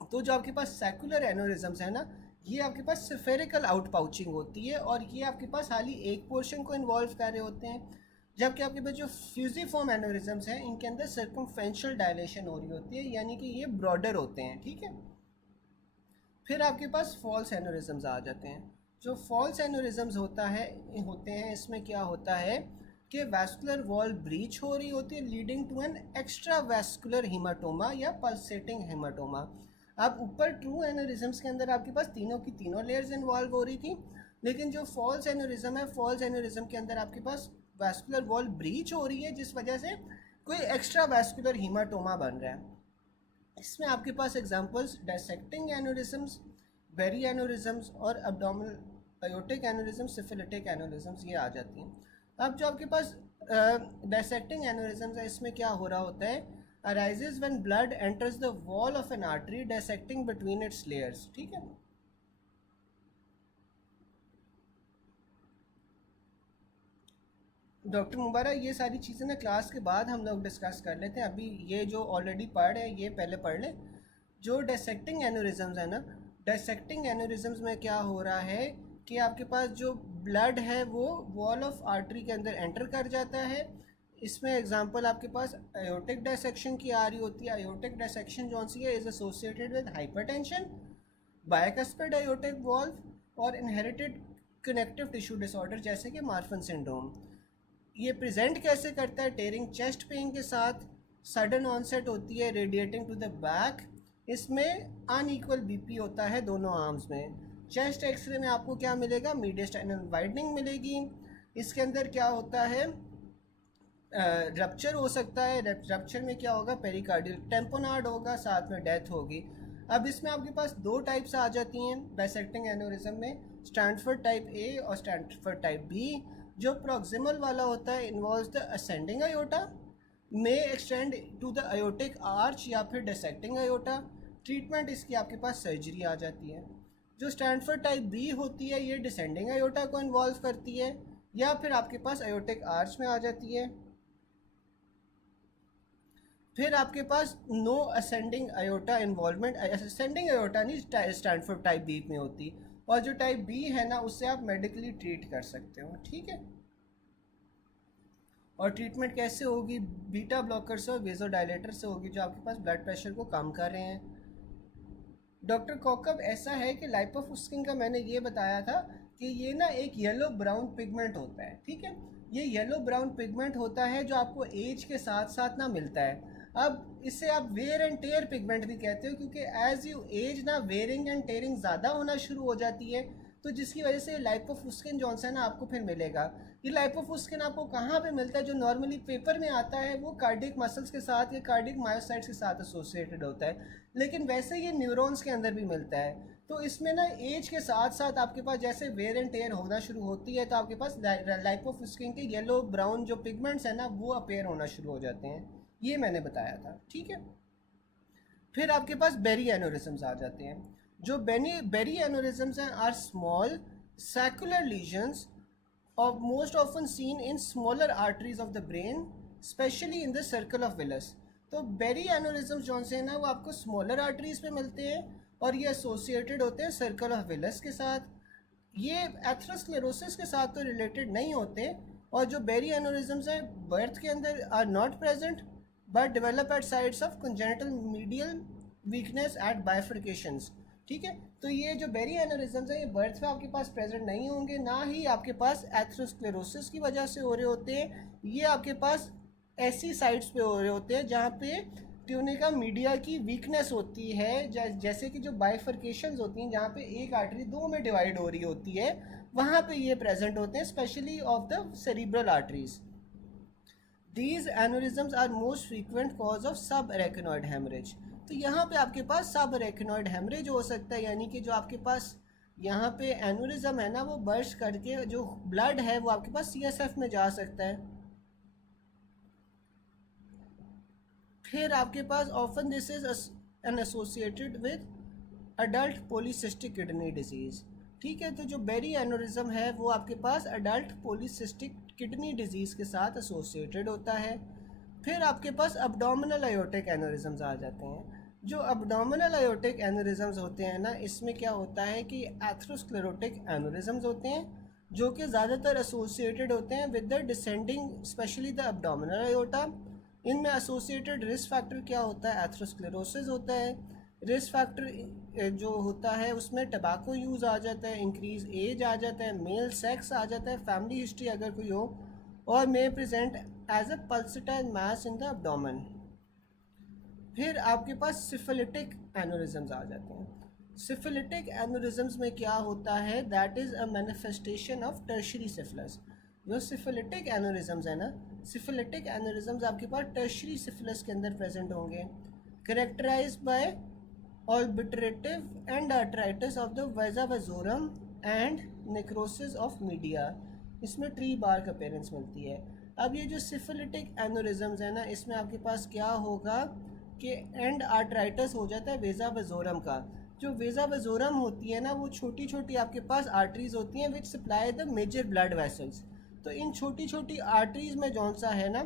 तो जो आपके पास सेक्युलर एनोरिज्म्स है ना, ये आपके पास स्फेरिकल आउट पाउचिंग होती है और ये आपके पास खाली एक पोर्शन को इन्वॉल्व कर रहे होते हैं। जबकि आपके पास जो फ्यूजिफॉर्म एनोरिज्म्स हैं इनके अंदर सर्कमफेरेंशियल डायलेशन हो रही होती है, यानी कि ये ब्रॉडर होते हैं। ठीक है, फिर आपके पास फॉल्स एनोरिज्म्स आ जाते हैं। जो फॉल्स एनोरिज्म्स होते हैं इसमें क्या होता है, कि वैस्कुलर वॉल ब्रीच हो रही होती है leading to an extra vascular hematoma या पल्सेटिंग हीमाटोमा। अब ऊपर ट्रू एन्यूरिज्म्स के अंदर आपके पास तीनों की तीनों लेयर्स इन्वॉल्व हो रही थी, लेकिन जो फॉल्स एन्यूरिज्म है, फॉल्स एन्यूरिज्म के अंदर आपके पास वैस्कुलर वॉल ब्रीच हो रही है जिस वजह से कोई एक्स्ट्रा वैस्कुलर हीमाटोमा बन रहा है। इसमें आपके पास एग्जांपल्स डायसेक्टिंग एन्यूरिज्म्स, बेरी एन्यूरिज्म्स और अब्डोमिनल अयोटिक एन्यूरिज्म, सिफिलिटिक एन्यूरिज्म्स ये आ जाती हैं। अब जो आपके पास डायसेक्टिंग एन्यूरिज्म्स है, इसमें क्या हो रहा होता है, arises when blood enters the wall of N artery dissecting between its layers. ठीक है, डॉक्टर मुबारक ये सारी चीज़ें ना क्लास के बाद हम लोग डिस्कस कर लेते हैं, अभी ये जो ऑलरेडी पढ़ है ये पहले पढ़ लें। जो डायसेक्टिंग एन्यूरिज्म्स है ना, डायसेक्टिंग एन्यूरिज्म्स में क्या हो रहा है कि आपके पास जो ब्लड है वो वॉल ऑफ आर्टरी के अंदर एंटर कर जाता है। इसमें एग्जांपल आपके पास आयोटिक डायसेक्शन की आ रही होती है। आयोटिक डायसेक्शन जो सी है is associated with hypertension, bicuspid aortic valve और इनहेरिटेड कनेक्टिव टिश्यू डिसऑर्डर जैसे कि मार्फन सिंड्रोम। ये प्रेजेंट कैसे करता है, टेयरिंग चेस्ट पेन के साथ, सडन ऑनसेट होती है, रेडिएटिंग टू द बैक। इसमें अनइक्वल बीपी होता है दोनों आर्म्स में। चेस्ट एक्सरे में आपको क्या मिलेगा, मीडियस्टाइनल वाइडनिंग मिलेगी। इसके अंदर क्या होता है, रप्चर हो सकता है। रप्चर में क्या होगा, पेरिकार्डियल टेम्पोनार्ड होगा, साथ में डेथ होगी। अब इसमें आपके पास दो टाइप्स आ जाती हैं डायसेक्टिंग एन्यूरिज्म में, स्टैंडफोर्ड टाइप ए और स्टैंडफोर्ड टाइप बी। जो प्रॉक्सिमल वाला होता है involves the ascending aorta, may extend to the aortic arch या फिर डिसेक्टिंग अयोटा। ट्रीटमेंट इसकी आपके पास सर्जरी आ जाती है। जो स्टैंडफोर्ड टाइप बी होती है ये डिसेंडिंग अयोटा को इन्वॉल्व करती है या फिर आपके पास अयोटिक आर्च में आ जाती है। फिर आपके पास no ascending aorta involvement, ascending aorta नहीं स्टैंडफोर्ड टाइप बी में होती, और जो टाइप बी है ना उससे आप मेडिकली ट्रीट कर सकते हो। ठीक है, और ट्रीटमेंट कैसे होगी, बीटा ब्लॉकर से और वेजोडाइलेटर से होगी जो आपके पास ब्लड प्रेशर को कम कर रहे हैं। डॉक्टर कॉकब ऐसा है कि लाइपोफुस्किन का मैंने ये बताया था कि ये ना एक येलो ब्राउन पिगमेंट होता है। ठीक है, ये येलो ब्राउन पिगमेंट होता है जो आपको एज के साथ साथ ना मिलता है। अब इसे आप वेयर एंड टेयर पिगमेंट भी कहते हो क्योंकि एज यू एज ना वेयरिंग एंड टेयरिंग ज़्यादा होना शुरू हो जाती है, तो जिसकी वजह से लाइपोफुस्किन जो है ना आपको फिर मिलेगा। ये लाइपोफुस्किन आपको कहाँ पे मिलता है, जो नॉर्मली पेपर में आता है वो कार्डिक मसल्स के साथ या कार्डिक मायोसाइट्स के साथ एसोसिएटेड होता है, लेकिन वैसे ये न्यूरॉन्स के अंदर भी मिलता है। तो इसमें ना एज के साथ साथ आपके पास जैसे वेयर एंड टेयर होना शुरू होती है तो आपके पास लाइपोफुस्किन के येलो ब्राउन जो पिगमेंट्स है ना वो अपेयर होना शुरू हो जाते हैं, ये मैंने बताया था। ठीक है, फिर आपके पास बेरी एनोरिज्म्स आ जाते हैं। जो बेरी एनोरिज्म्स हैं are small saccular lesions of most often seen in smaller arteries of the brain, especially in the circle of Willis। तो बेरी एनोरिज्म जो से ना वो आपको स्मॉलर आर्टरीज पे मिलते हैं और ये एसोसिएटेड होते हैं सर्कल ऑफ विलस के साथ। ये एथरोस्क्लेरोसिस के साथ तो रिलेटेड नहीं होते, और जो बेरी एनोरिज्म्स हैं बर्थ के अंदर are not present but develop at sites of congenital medial weakness at bifurcations. ठीक है, तो ये जो बेरी एनोरिज्म्स हैं ये बर्थ में आपके पास प्रेजेंट नहीं होंगे, ना ही आपके पास एथरोस्क्लेरोसिस की वजह से हो रहे होते हैं। ये आपके पास ऐसी साइट्स पे हो रहे होते हैं जहाँ पे ट्यूनिका मीडिया की वीकनेस होती है, जैसे कि जो बाइफर्केशंस होती हैं जहाँ पे एक आर्टरी दो में डिवाइड हो रही होती है वहाँ पे ये प्रेजेंट होते हैं, specially of the cerebral arteries. These aneurysms are most frequent cause of subarachnoid haemorrhage. तो यहाँ पे आपके पास सब अरेकिनॉइड हेमरेज हो सकता है, यानी कि जो आपके पास यहाँ पे एनोरिज्म है ना वो बर्स्ट करके जो ब्लड है वो आपके पास सीएसएफ में जा सकता है। फिर आपके पास often this is an associated with adult polycystic kidney disease. ठीक है, तो जो बेरी एनोरिज्म है वो आपके पास अडल्ट पॉलीसिस्टिक किडनी डिजीज़ के साथ एसोसिएटेड होता है। फिर आपके पास अब्डोमिनल अयोटिक एनोरिज्म्स आ जाते हैं। जो अब्डोमिनल अयोटिक एनोरिज्म्स होते हैं ना इसमें क्या होता है कि एथरोस्क्लेरोटिक एनोरिज्म्स होते हैं जो कि ज़्यादातर एसोसिएटेड होते हैं with the descending specially the abdominal aorta. इनमें एसोसिएटेड रिस्क फैक्टर क्या होता है, एथरोस्क्लेरोसिस होता है। रिस्क फैक्टर जो होता है उसमें टबाको यूज़ आ जाता है, इंक्रीज एज आ जाता है, मेल सेक्स आ जाता है, फैमिली हिस्ट्री अगर कोई हो, और may present as a pulsatile mass in the abdomen. फिर आपके पास सिफिलिटिक एनोरिज्म्स आ जाते हैं। सिफिलिटिक एनोरिज्म्स में क्या होता है, that is a manifestation of tertiary syphilis. जो सिफिलिटिक एनोरिज्म्स है ना, सिफिलिटिक एनोरिज्म्स आपके पास टर्शरी सिफिलिस के अंदर प्रेजेंट होंगे, characterised by obliterative endarteritis of the vasa vasorum and necrosis of media. इसमें ट्री बार्क अपीयरेंस मिलती है। अब ये जो सिफिलिटिक एनोरिज्म्स है ना, इसमें आपके पास क्या होगा कि एंड आर्थराइटिस हो जाता है वेजा वेजोरम का। जो वेजा वेजोरम होती है ना, वो छोटी छोटी आपके पास आर्टरीज होती हैं which supply the major blood vessels. तो इन छोटी छोटी आर्टरीज में जौन सा है ना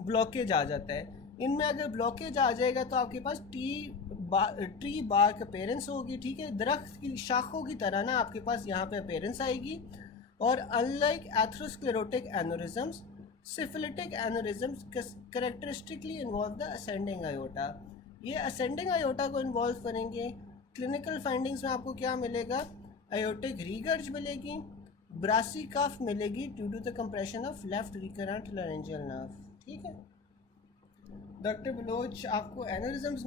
ब्लॉकेज आ जाता है। इनमें अगर ब्लॉकेज आ जाएगा तो आपके पास ट्री बार्क अपीयरेंस होगी, ठीक है, दरख्त की शाखों की तरह ना आपके पास यहाँ पे अपीयरेंस आएगी। और unlike atherosclerotic aneurysms, syphilitic aneurysms characteristically involve the ascending aorta. ये असेंडिंग आयोटा को इन्वॉल्व करेंगे। क्लिनिकल फाइंडिंग्स में आपको क्या मिलेगा, आयोटिक रीगर्ज मिलेगी, ब्रासी कफ मिलेगी due to the compression of left recurrent laryngeal nerve. ठीक है डॉक्टर बलोच, आपको एनोरिज्म्स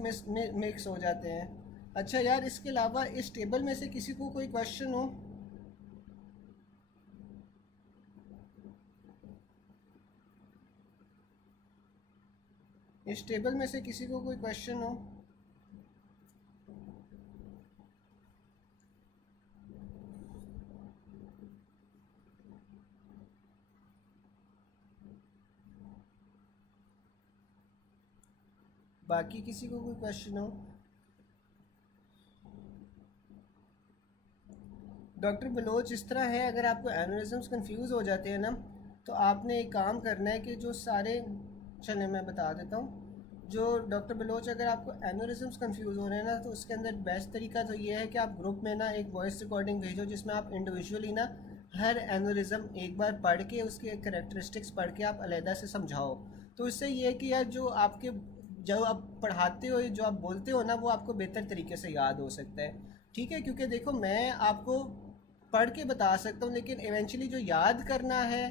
मिक्स हो जाते हैं। अच्छा यार, इसके अलावा इस टेबल में से किसी को कोई क्वेश्चन हो? इस टेबल में से किसी को कोई क्वेश्चन हो? बाकी किसी को कोई क्वेश्चन हो? डॉक्टर बलोच, इस तरह है, अगर आपको एनोरिज्म्स कंफ्यूज हो जाते हैं ना, तो आपने एक काम करना है कि जो सारे, चले मैं बता देता हूँ। जो डॉक्टर बलोच, अगर आपको एनोरिज्म्स कंफ्यूज हो रहे हैं ना, तो उसके अंदर बेस्ट तरीका तो ये है कि आप ग्रुप में ना एक वॉइस रिकॉर्डिंग भेजो जिसमें आप इंडिविजुअली ना हर एनोरिज्म एक बार पढ़ के उसके कैरेक्टरिस्टिक्स पढ़ के आप अलहदा से समझाओ। तो इससे ये है कि यार जो आपके जो आप पढ़ाते हो, जो आप बोलते हो ना, वो आपको बेहतर तरीके से याद हो सकता है। ठीक है, क्योंकि देखो मैं आपको पढ़ के बता सकता हूँ, लेकिन इवेंचुअली जो याद करना है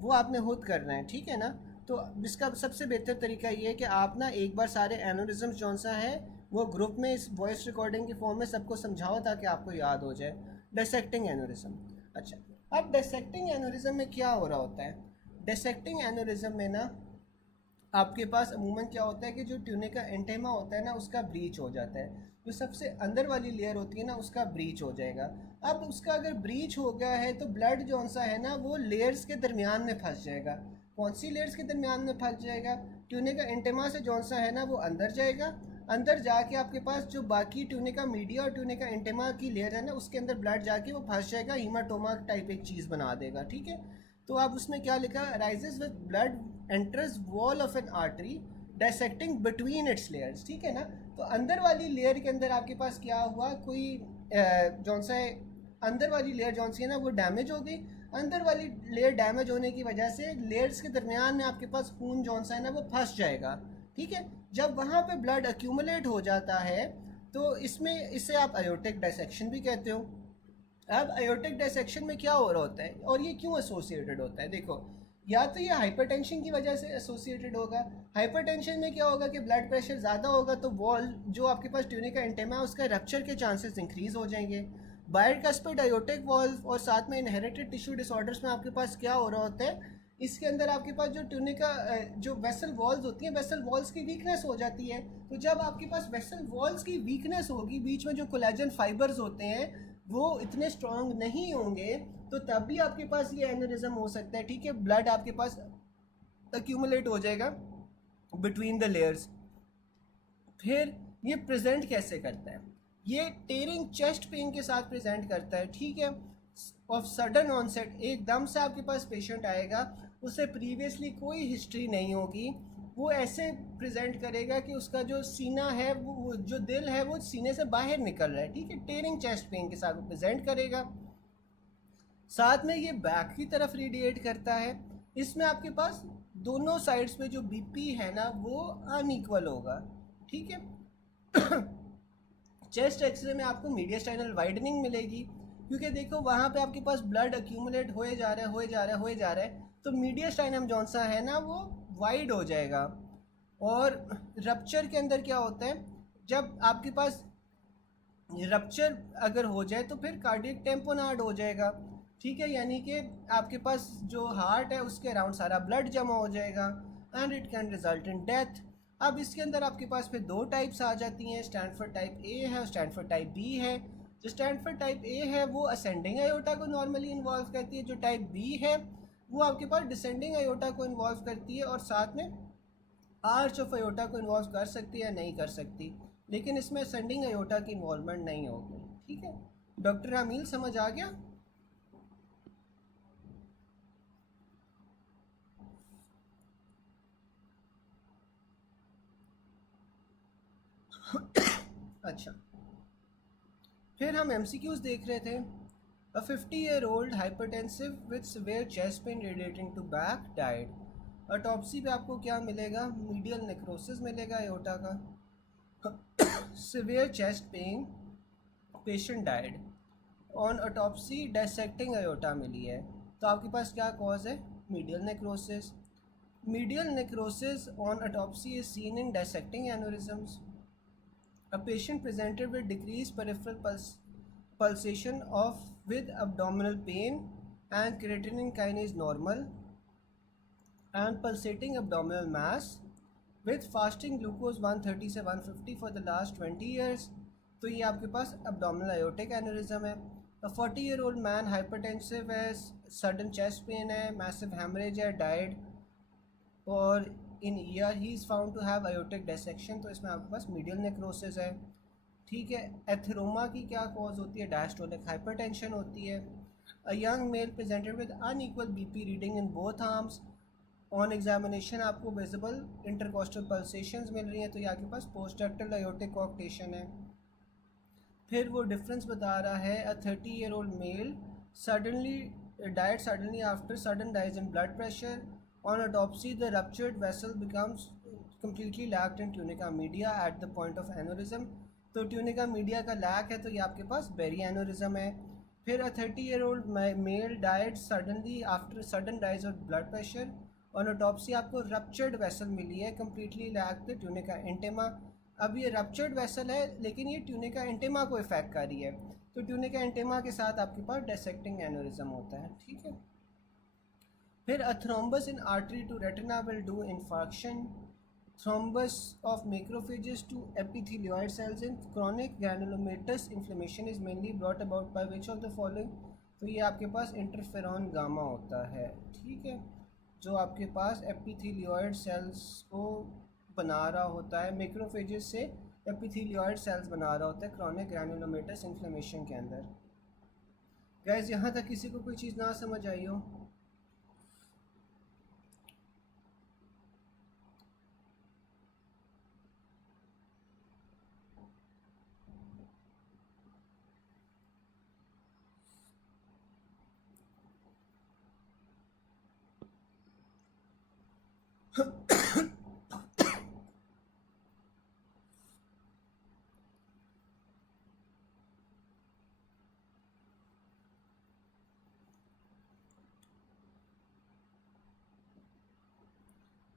वो आपने खुद करना है। ठीक है ना, तो इसका सबसे बेहतर तरीका ये है कि आप ना एक बार सारे एनोरिज्म जौन सा है वो ग्रुप में इस वॉइस रिकॉर्डिंग के फॉर्म में सबको समझाओ ताकि आपको याद हो जाए। Dissecting aneurysm. अच्छा, अब डिसेक्टिंग एनोरिज्म में क्या हो रहा होता है? डिसेक्टिंग एनोरिज्म में ना आपके पास अमूमन क्या होता है कि जो ट्यूनिका एंटेमा होता है ना, उसका ब्रीच हो जाता है। जो सबसे अंदर वाली लेयर होती है ना, उसका ब्रीच हो जाएगा। अब उसका अगर ब्रीच हो गया है तो ब्लड जौन सा है ना, वो लेयर्स के दरमियान में फंस जाएगा। कौन सी लेयर्स के दरमियान में फंस जाएगा? ट्यूनिका एंटेमा से जौन सा है ना, वो अंदर जाएगा। अंदर जाके आपके पास जो बाकी ट्यूनिका मीडिया और ट्यूनिका एंटेमा की लेयर है ना, उसके अंदर ब्लड जाके वो फंस जाएगा, हीमाटोमा टाइप एक चीज़ बना देगा। ठीक है, तो आप उसमें क्या लिखा, rises with blood enters wall of N artery dissecting between its layers. ठीक है ना, तो अंदर वाली लेयर के अंदर आपके पास क्या हुआ, कोई जौन सा है अंदर वाली लेयर जौन सी है ना, वो डैमेज हो गई। अंदर वाली लेयर डैमेज होने की वजह से लेयर्स के दरमियान में आपके पास खून जौन सा है ना, वो फंस जाएगा। ठीक है, जब वहाँ पे ब्लड एक्यूमुलेट हो जाता है तो इसमें इसे आप आयोटिक डायसेक्शन भी कहते हो। अब आयोटिक डायसेक्शन में क्या हो रहा होता है और ये क्यों एसोसिएटेड होता है? देखो, या तो ये हाइपरटेंशन की वजह से एसोसिएटेड होगा। हाइपरटेंशन में क्या होगा कि ब्लड प्रेशर ज़्यादा होगा तो वॉल जो आपके पास ट्यूनिका एंटेमा है उसका रप्चर के चांसेस इंक्रीज हो जाएंगे। बाइकास्पिड आयोटिक वॉल्व और साथ में इनहेरिटेड टिश्यू डिसऑर्डर्स में आपके पास क्या हो रहा होता है, इसके अंदर आपके पास जो ट्यूनिका जो वेसल वॉल्स होती हैं, वेसल वॉल्स की वीकनेस हो जाती है। तो जब आपके पास वेसल वॉल्स की वीकनेस होगी, बीच में जो कोलेजन फाइबर्स होते हैं वो इतने स्ट्रॉन्ग नहीं होंगे, तो तब भी आपके पास ये एनोरिज्म हो सकता है। ठीक है, ब्लड आपके पास एक्यूमुलेट हो जाएगा बिटवीन द लेयर्स। फिर ये प्रेजेंट कैसे करता है? ये टेयरिंग चेस्ट पेन के साथ प्रेजेंट करता है। ठीक है, ऑफ सडन ऑनसेट, एकदम से आपके पास पेशेंट आएगा, उसे प्रीवियसली कोई हिस्ट्री नहीं होगी, वो ऐसे प्रेजेंट करेगा कि उसका जो सीना है, वो जो दिल है वो सीने से बाहर निकल रहा है। ठीक है, टेयरिंग चेस्ट पेन के साथ प्रेजेंट करेगा। साथ में ये बैक की तरफ रेडिएट करता है। इसमें आपके पास दोनों साइड्स में जो बीपी है ना, वो अनइक्वल होगा। ठीक है चेस्ट एक्सरे में आपको मीडियस्टाइनल वाइडनिंग मिलेगी। क्योंकि देखो वहाँ पे आपके पास ब्लड अक्यूमुलेट होए जा रहा है होए जा रहा है होए जा रहा है, तो मीडियस्टाइनम जौन सा है ना वो वाइड हो जाएगा। और रप्चर के अंदर क्या होता है, जब आपके पास रप्चर अगर हो जाए तो फिर कार्डियक टेम्पोनार्ड हो जाएगा, ठीक है, यानी कि आपके पास जो हार्ट है उसके अराउंड सारा ब्लड जमा हो जाएगा and it can result in death. अब इसके अंदर आपके पास फिर दो टाइप्स आ जाती हैं, स्टैंडफोर्ड टाइप ए है और स्टैंडफोर्ड टाइप बी है। जो स्टैंडफोर्ड टाइप ए है वो असेंडिंग आयोटा को नॉर्मली इन्वॉल्व करती है, जो टाइप बी है वो आपके पास डिसेंडिंग आयोटा को इन्वॉल्व करती है और साथ में आर्च ऑफ अयोटा को इन्वॉल्व कर सकती है या नहीं कर सकती, लेकिन इसमें असेंडिंग अयोटा की इन्वॉल्वमेंट नहीं होगी। ठीक है डॉक्टर अमील, समझ आ गया? अच्छा, फिर हम एमसीक्यूज देख रहे थे। अ 50-year-old hypertensive with severe chest pain relating to back died। Autopsy पे आपको क्या मिलेगा? मीडियल नेक्रोसिस मिलेगा अयोटा का। Severe chest pain, patient died. On autopsy dissecting aorta मिली है, तो आपके पास क्या कॉज है? Medial necrosis. Medial necrosis on autopsy is seen in dissecting aneurysms. A patient presented with decreased peripheral pulsation of with abdominal pain and creatinine kinase normal and pulsating abdominal mass with fasting glucose 130 से 150 for the last 20 years। तो ये आपके पास abdominal aortic aneurysm है। A 40-year-old man hypertensive है, sudden chest pain है, massive hemorrhage है, died। और in year he is found to have aortic dissection, तो इसमें आपके पास मीडियल नेक्रोसिस है। ठीक है, एथेरोमा की क्या कॉज होती है? डायस्टोलिक हाइपरटेंशन होती है। A young mail presented with unequal BP reading in both arms. On examination आपको विजिबल इंटरकोस्टल पल्सेशंस मिल रही हैं, तो ये आपके पास पोस्टडक्टल aortic coarctation है। फिर वो डिफरेंस बता रहा है, a 30-year-old male suddenly died suddenly after sudden rise in blood pressure। On autopsy, the ruptured vessel becomes completely lacked in tunica media at the point of aneurysm। तो ट्यूनिका मीडिया का लैक है, तो ये आपके पास बेरी एनोरिज्म है। फिर a 30-year-old male died suddenly after sudden rise of blood pressure. On autopsy आपको रप्चर्ड वेसल मिली है, completely lack the tunica intima. अब ये रप्चर्ड वेसल है लेकिन ये ट्यूनिका इंटेमा को इफेक्ट कर रही है, तो ट्यूनिका इंटेमा के साथ आपके पास डायसेक्टिंग एनोरिज्म होता है। ठीक है, फिर a thrombus in artery to retina will do infarction. Thrombus of macrophages to epithelioid cells in chronic granulomatous inflammation is mainly brought about by which of the following। तो ये आपके पास इंटरफेरॉन गामा होता है। ठीक है, जो आपके पास एपिथेलियोइड सेल्स को बना रहा होता है, मैक्रोफेजेस से एपिथेलियोइड सेल्स बना रहा होता है क्रॉनिक ग्रैनुलोमेटस इन्फ्लेमेशन के अंदर। गैस यहाँ तक किसी को कोई चीज़ ना समझ आई हो?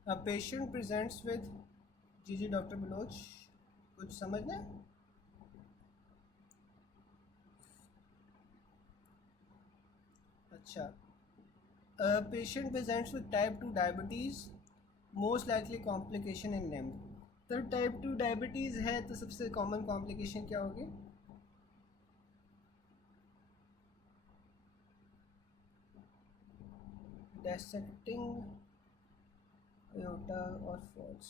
A patient presents with जी डॉक्टर बलोच, कुछ समझना है? अच्छा, patient presents with type 2 diabetes, most likely complication in limb. तो टाइप 2 डायबिटीज़ है तो सबसे कॉमन कॉम्प्लिकेशन क्या होगी? डायसेक्टिंग अयोटा और फॉल्स।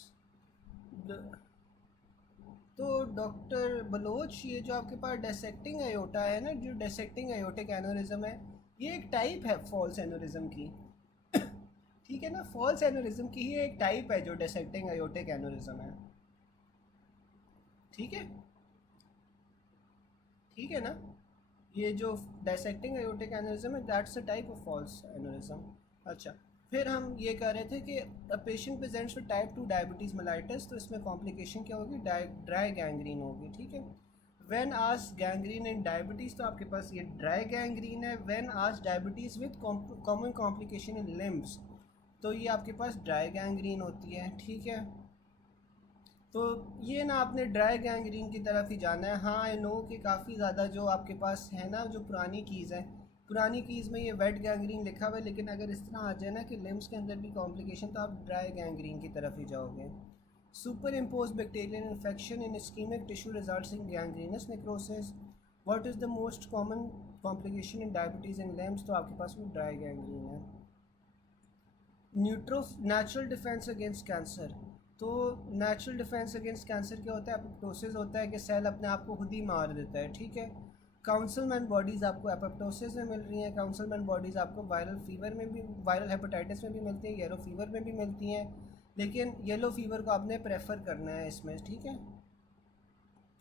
तो डॉक्टर बलोच, ये जो आपके पास डायसेक्टिंग अयोटा है ना, जो डायसेक्टिंग अयोटिक एनोरिज्म है, ये एक टाइप है फॉल्स एनोरिज्म की। ठीक है ना, फॉल्स एनोरिज्म की ही एक टाइप है जो डायसेक्टिंग अयोटिक एनोरिज्म है। ठीक है, ठीक है ना, ये जो डायसेक्टिंग अयोटिक एनोरिज्म है that's a type of false aneurysm. अच्छा, फिर हम ये कह रहे थे कि a patient presents with type 2 diabetes mellitus, तो इसमें कॉम्प्लिकेशन क्या होगी? ड्राई गैंग्रीन होगी। ठीक है, व्हेन आज गैंग्रीन इन डायबिटीज़, तो आपके पास ये ड्राई गैंग्रीन है। व्हेन आज diabetes with common complication in limbs, तो ये आपके पास ड्राई गैंग्रीन होती है, ठीक है। तो ये ना आपने ड्राई गैंग्रीन की तरफ ही जाना है। हाँ आई नो कि काफ़ी ज़्यादा जो आपके पास है ना, जो पुरानी कीज़ है, पुरानी कीज़ में ये वेट गैंग्रीन लिखा हुआ है, लेकिन अगर इस तरह आ जाए ना कि लिम्स के अंदर भी कॉम्प्लिकेशन, तो आप ड्राई गैंग्रीन की तरफ ही जाओगे। Super impose bacterial infection in ischaemic tissue results in gangrenous necrosis. What is the most common complication in diabetes in limbs, तो आपके पास वो ड्राई गैंग्रीन है। नेचुरल डिफेंस अगेंस्ट कैंसर, तो नेचुरल डिफेंस अगेंस्ट कैंसर क्या होता है? एपोप्टोसिस होता है कि सेल अपने आप को खुद ही मार देता है, ठीक है। काउंसलमैन बॉडीज़ आपको एपोप्टोसिस में मिल रही हैं। काउंसलमैन बॉडीज़ आपको वायरल फीवर में भी, वायरल हेपेटाइटिस में भी मिलती हैं, येलो फीवर में भी मिलती हैं, लेकिन येलो फीवर को आपने प्रेफर करना है इसमें, ठीक है।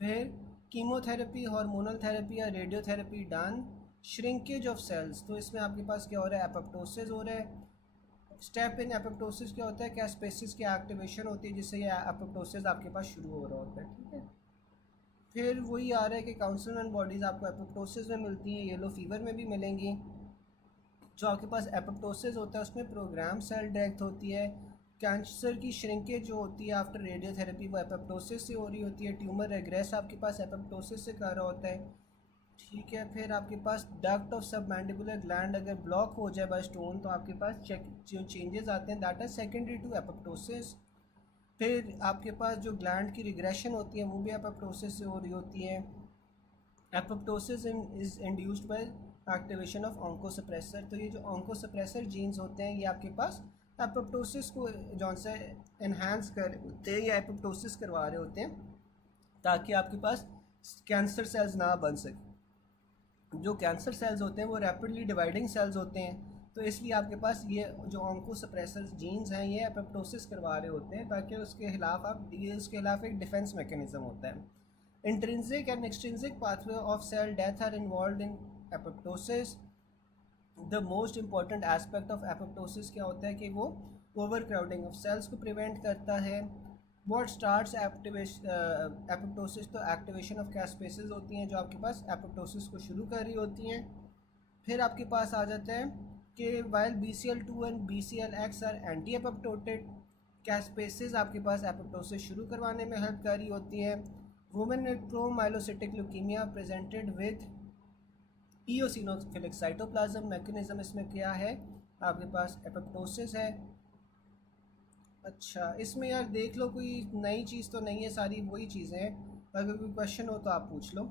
फिर कीमोथेरेपी, हार्मोनल थेरेपी या radiotherapy done. Shrinkage of cells, तो इसमें आपके पास क्या हो रहा है? एपोप्टोसिस हो रहा है। स्टेप इन एपोप्टोसिस क्या होता है? कैस्पेसिस की एक्टिवेशन होती है, जिससे ये एपोप्टोसिस आपके पास शुरू हो रहा होता है, ठीक है। फिर वही आ रहा है कि काउंसलमैन बॉडीज़ आपको एपोप्टोसिस में मिलती हैं, येलो फीवर में भी मिलेंगी। जो आपके पास एपोप्टोसिस होता है उसमें प्रोग्राम सेल डेथ होती है। कैंसर की श्रिंकेज जो होती है आफ्टर रेडियोथेरेपी, वो एपोप्टोसिस से हो रही होती है। ट्यूमर रेग्रेस आपके पास एपोप्टोसिस से कर रहा होता है, ठीक है। फिर आपके पास डक्ट ऑफ सबमैंडिबुलर ग्लैंड अगर ब्लॉक हो जाए बाय स्टोन, तो आपके पास जो चेंजेस आते हैं that is secondary to apoptosis. फिर आपके पास जो ग्लैंड की रिग्रेशन होती है वो भी एपोप्टोसिस से हो रही होती है। Apoptosis is induced by activation of oncosuppressor, तो ये जो ऑन्कोसप्रेसर जीन्स होते हैं ये आपके पास एपोप्टोसिस को जौन से इन्हांस कर होते हैं या एपोप्टोसिस करवा रहे होते हैं, ताकि आपके पास कैंसर सेल्स ना बन सके। जो कैंसर सेल्स होते हैं वो रैपिडली डिवाइडिंग सेल्स होते हैं, तो इसलिए आपके पास ये जो ऑन्कोसप्रेसर जीन्स हैं ये एपोप्टोसिस करवा रहे होते हैं, ताकि उसके खिलाफ एक डिफेंस मैकेनिज्म होता है। Intrinsic and extrinsic pathway of cell death are involve in apoptosis. The most important aspect of apoptosis क्या होता है कि वो ओवर क्राउडिंग ऑफ सेल्स को प्रिवेंट करता है। व्हाट स्टार्ट्स एपोप्टोसिस, तो एक्टिवेशन ऑफ कैस्पेसिस होती हैं जो आपके पास एपोप्टोसिस को शुरू कर रही होती हैं। फिर आपके पास आ जाता है कि while BCL2 and BCLX are anti apoptotic, caspases आपके पास एपोप्टोसिस शुरू करवाने में हेल्प कर रही होती है। Women with promyelocytic leukaemia presented with eosinophilic cytoplasm, mechanism इसमें क्या है? आपके पास एपोप्टोसिस है। अच्छा, इसमें यार देख लो कोई नई चीज़ तो नहीं है, सारी वही चीज़ें हैं। अगर कोई क्वेश्चन हो तो आप पूछ लो।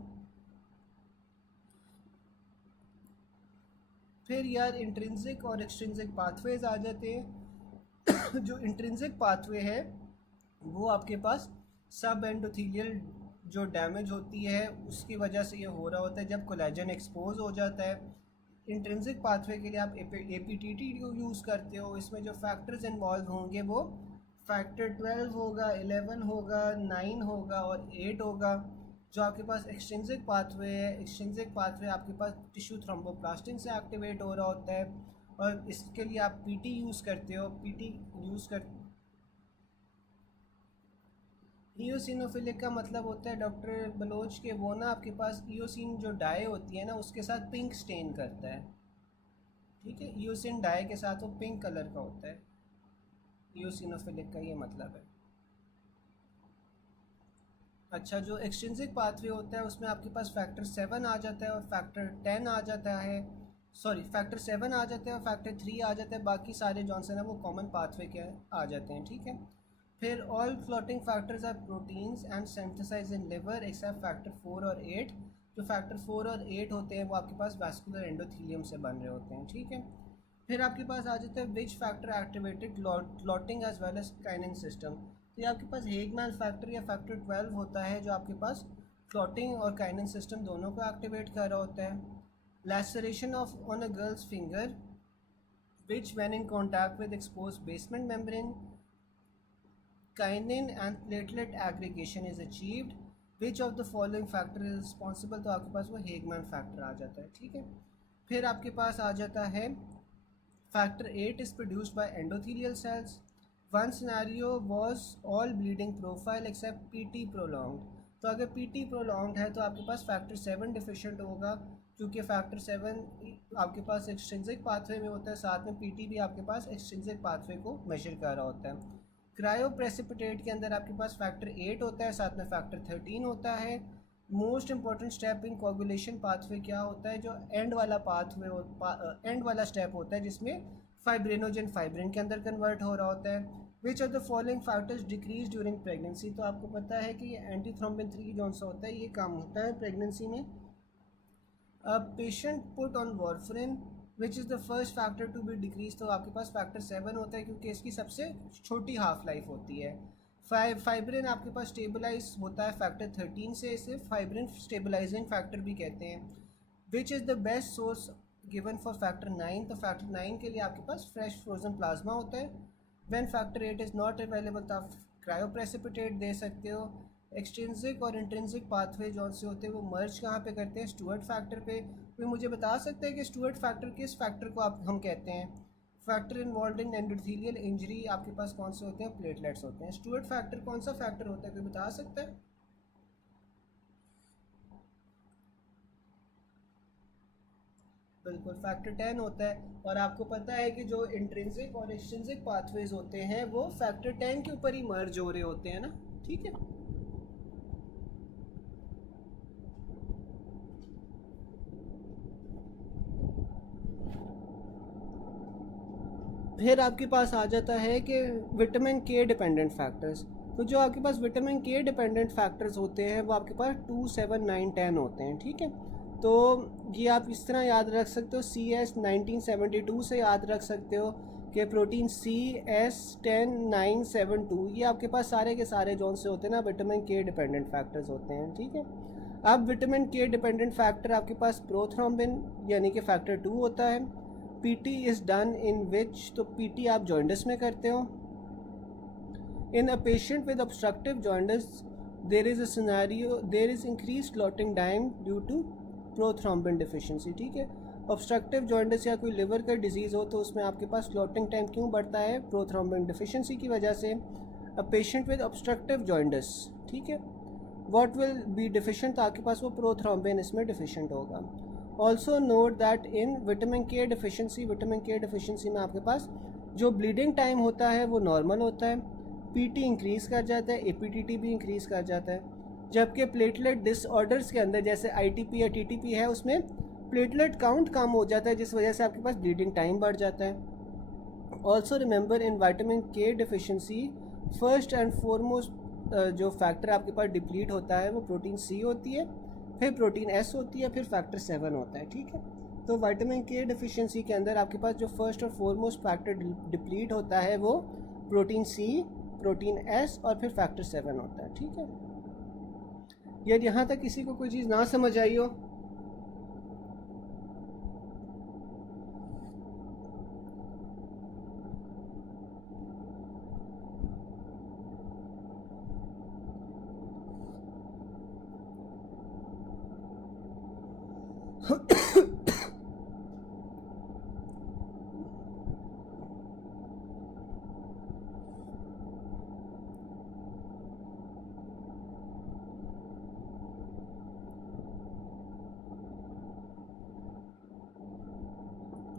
फिर यार इंट्रिंसिक और एक्सट्रिंसिक पाथवेज आ जाते हैं। जो इंट्रिंसिक पाथवे है वो आपके पास सब एंडोथीलियल जो डैमेज होती है उसकी वजह से ये हो रहा होता है जब कोलेजन एक्सपोज हो जाता है। इंट्रिंसिक पाथवे के लिए आप APTT यूज़ करते हो। इसमें जो फैक्टर्स इन्वॉल्व होंगे वो फैक्टर 12 होगा, 11 होगा, 9 होगा और 8 होगा। जो आपके पास एक्सट्रिंसिक पाथवे है, एक्सट्रिंसिक पाथवे आपके पास टिश्यू थ्रोम्बोप्लास्टिन से एक्टिवेट हो रहा होता है, और इसके लिए आप PT यूज़ करते हो। PT यूज़ कर ईओसिनोफिलिक का मतलब होता है डॉक्टर बलोच के वो ना आपके पास ईओसिन जो डाई होती है ना उसके साथ पिंक स्टेन करता है, ठीक है। ईओसिन डाई के साथ वो पिंक कलर का होता है, ईओसिनोफिलिक का ये मतलब है। अच्छा, जो एक्सट्रिंसिक पाथवे होता है उसमें आपके पास फैक्टर 7 आ जाता है और फैक्टर 10 आ जाता है, सॉरी फैक्टर 7 आ जाता है और फैक्टर 3 आ जाता है। बाकी सारे जॉनसन है वो कॉमन पाथवे के आ जाते हैं, ठीक है। फिर all floating factors are proteins and synthesize in liver except factor 4 और 8। जो फैक्टर 4 और 8 होते हैं वो आपके पास वैस्कुलर एंडोथीलियम से बन रहे होते हैं, ठीक है। फिर आपके पास आ जाता है which factor activated clotting as well as kinin system. तो ये आपके पास हेगमैन फैक्टर या फैक्टर 12 होता है जो आपके पास क्लॉटिंग और काइनिन सिस्टम दोनों को एक्टिवेट कर रहा होता है। Laceration of on a girl's finger which when in contact with expose basement membrane kinin and platelet aggregation is achieved, which of the following factor is responsible, तो आपके पास वो हेगमैन फैक्टर आ जाता है, ठीक है। फिर आपके पास आ जाता है factor 8 is produced by endothelial cells. One scenario was all bleeding profile except PT prolonged. तो अगर पीटी प्रोलॉन्ग्ड है तो आपके पास फैक्टर 7 डिफिशिएंट होगा, क्योंकि फैक्टर 7 आपके पास एक्सट्रिंसिक पाथवे में होता है, साथ में पीटी भी आपके पास एक्सट्रिंसिक पाथवे को मेजर कर रहा होता है। क्रायो प्रेसिपिटेट के अंदर आपके पास फैक्टर 8 होता है, साथ में फैक्टर 13 होता है। Most important step in coagulation pathway क्या होता है, जो एंड वाला पाथवे एंड वाला स्टेप होता है जिसमें फाइब्रिनोजन फाइब्रिन के अंदर कन्वर्ट हो रहा होता है। विच of the following factors decrease during pregnancy, तो आपको पता है कि ये एंटी थ्रोम्बिन 3 जो सा होता है ये काम होता है प्रेगनेंसी में। Patient put on warfarin which is the first factor to be decrease, तो आपके पास फैक्टर 7 होता है क्योंकि इसकी सबसे छोटी हाफ लाइफ होती है। फाइब्रिन आपके पास स्टेबलाइज होता है फैक्टर 13 से, इसे फाइब्रिन स्टेबलाइजिंग फैक्टर भी कहते हैं। विच is the best source given for factor 9, तो फैक्टर 9 के लिए आपके पास फ्रेश फ्रोजन प्लाज्मा होता है। When factor 8 is not available तो आप क्रायोप्रेसिपिटेट दे सकते हो। एक्सट्रिंसिक और इंट्रिंसिक पाथवे जो से होते हैं वो मर्ज कहाँ पे करते हैं, स्टुअर्ट फैक्टर पे। कोई मुझे बता सकते हैं कि स्टुअर्ट फैक्टर किस फैक्टर को आप हम कहते हैं। Factor involve in endothelial injury आपके पास कौन से होते हैं, प्लेटलेट्स होते हैं। स्टुअर्ट फैक्टर कौन सा फैक्टर होता है, कोई बता सकता है? बिल्कुल फैक्टर 10 होता है। और आपको पता है कि जो इंट्रिंसिक और एक्सट्रिंसिक पाथवेज होते हैं वो फैक्टर 10 के ऊपर ही मर्ज हो रहे होते हैं ना, ठीक है। फिर आपके पास आ जाता है कि विटामिन के डिपेंडेंट फैक्टर्स। तो जो आपके पास विटामिन के डिपेंडेंट फैक्टर्स होते हैं वो आपके पास 2, 7, 9, 10 होते हैं, ठीक है। तो ये आप इस तरह याद रख सकते हो, CS 1972 से याद रख सकते हो कि प्रोटीन CS 10972, ये आपके पास सारे के सारे जोन से होते हैं ना विटामिन के डिपेंडेंट फैक्टर्स होते हैं, ठीक है। अब विटामिन के डिपेंडेंट फैक्टर आपके पास प्रोथ्रोम्बिन यानी कि फैक्टर 2 होता है। PT is done in which, तो पीटी आप जॉइंटिस में करते हो। In a patient with obstructive jaundice there is a scenario, there is increase clotting time due to prothrombin deficiency, ठीक है। ऑब्स्ट्रक्टिव जॉइंटिस या कोई लिवर का डिजीज़ हो तो उसमें आपके पास क्लॉटिंग टाइम क्यों बढ़ता है, प्रोथ्रोम्बिन डिफिशिएंसी की वजह से। अ पेशेंट विद ऑब्स्ट्रक्टिव जॉइंटिस, ठीक है, व्हाट विल बी डिफिशिएंट, तो आपके पास वो प्रोथ्रोम्बिन इसमें डिफिशिएंट होगा। Also note that in vitamin के डिफिशिएंसी, विटामिन के डिफिशिएंसी में आपके पास जो ब्लीडिंग टाइम होता है वो नॉर्मल होता है, पीटी इंक्रीज़ कर जाता है, एपीटीटी भी इंक्रीज़ कर जाता है। जबकि प्लेटलेट डिसऑर्डर्स के अंदर जैसे आईटीपी या टीटीपी है उसमें प्लेटलेट काउंट कम हो जाता है जिस वजह से आपके पास ब्लीडिंग टाइम बढ़ जाता है। ऑल्सो रिमेंबर इन विटामिन के डिफिशिएंसी फर्स्ट एंड फॉरमोस्ट जो फैक्टर आपके पास डिप्लीट होता है वो प्रोटीन सी होती है, फिर प्रोटीन एस होती है, फिर फैक्टर 7 होता है, ठीक है। तो विटामिन के डिफिशिएंसी के अंदर आपके पास जो फर्स्ट और फॉरमोस्ट फैक्टर डिप्लीट होता है वो प्रोटीन सी, प्रोटीन एस और फिर फैक्टर 7 होता है, ठीक है। यदि यहाँ तक किसी को कोई चीज़ ना समझ आई हो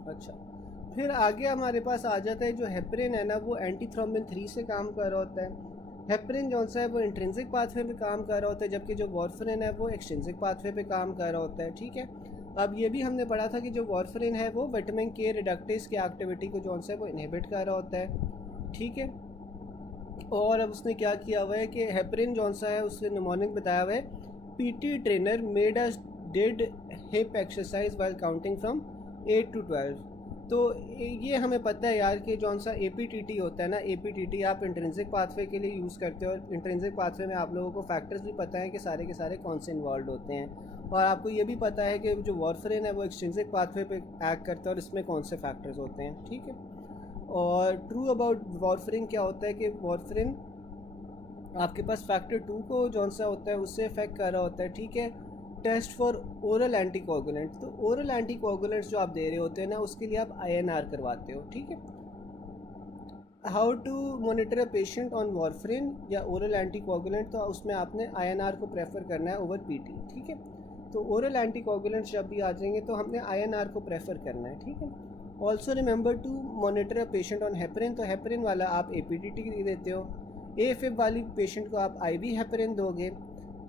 अच्छा, फिर आगे हमारे पास आ जाता है जो हेपरिन है ना वो एंटी थ्रोम्बिन 3 से काम कर रहा होता है। हेपरिन जो सा है वो इंट्रिंसिक पाथवे पे काम कर रहा होता है, जबकि जो वॉर्फरिन है वो एक्सट्रिंसिक पाथवे पे काम कर रहा होता है, ठीक है। अब ये भी हमने पढ़ा था कि जो वॉर्फरिन है वो विटामिन के रिडक्टेज की एक्टिविटी को जो सा है वो इनहिबिट कर रहा होता है, ठीक है। और अब उसने क्या किया हुआ है कि हेपरिन जो सा है उसने निमोनिक बताया हुआ है, PT trainer made us did hip exercise while counting from 8 to 12। तो ये हमें पता है यार कि जौन सा एपीटीटी होता है ना, एपीटीटी आप इंट्रिंसिक पाथवे के लिए यूज़ करते हो, और इंट्रिंसिक पाथवे में आप लोगों को फैक्टर्स भी पता है कि सारे के सारे कौन से इन्वॉल्व होते हैं। और आपको ये भी पता है कि जो वॉर्फरिन है वो एक्सट्रिंसिक पाथवे पे एक्ट करता है और इसमें कौन से फैक्टर्स होते हैं, ठीक है। और ट्रू अबाउट वॉर्फरिन क्या होता है कि वॉर्फरिन आपके पास फैक्टर 2 को जौन सा होता है उससे इफेक्ट कर रहा होता है, ठीक है। टेस्ट फॉर ओरल एंटीकोगुलेंट, तो ओरल एंटीकोगुलेंट्स जो आप दे रहे होते हैं ना उसके लिए आप INR करवाते हो, ठीक है। How to monitor a patient on warfarin या ओरल एंटीकोगुलेंट, तो उसमें आपने आईएनआर को प्रेफर करना है ओवर पीटी, ठीक है। तो ओरल एंटीकोगुलेंट जब भी आ जाएंगे तो हमने आईएनआर को प्रेफर करना है, ठीक है। Also remember to monitor a patient on heparin, तो हेपरिन वाला आप एपीडीटी देते हो। एएफएफ वाली पेशेंट को आप आईवी हेपरिन दोगे।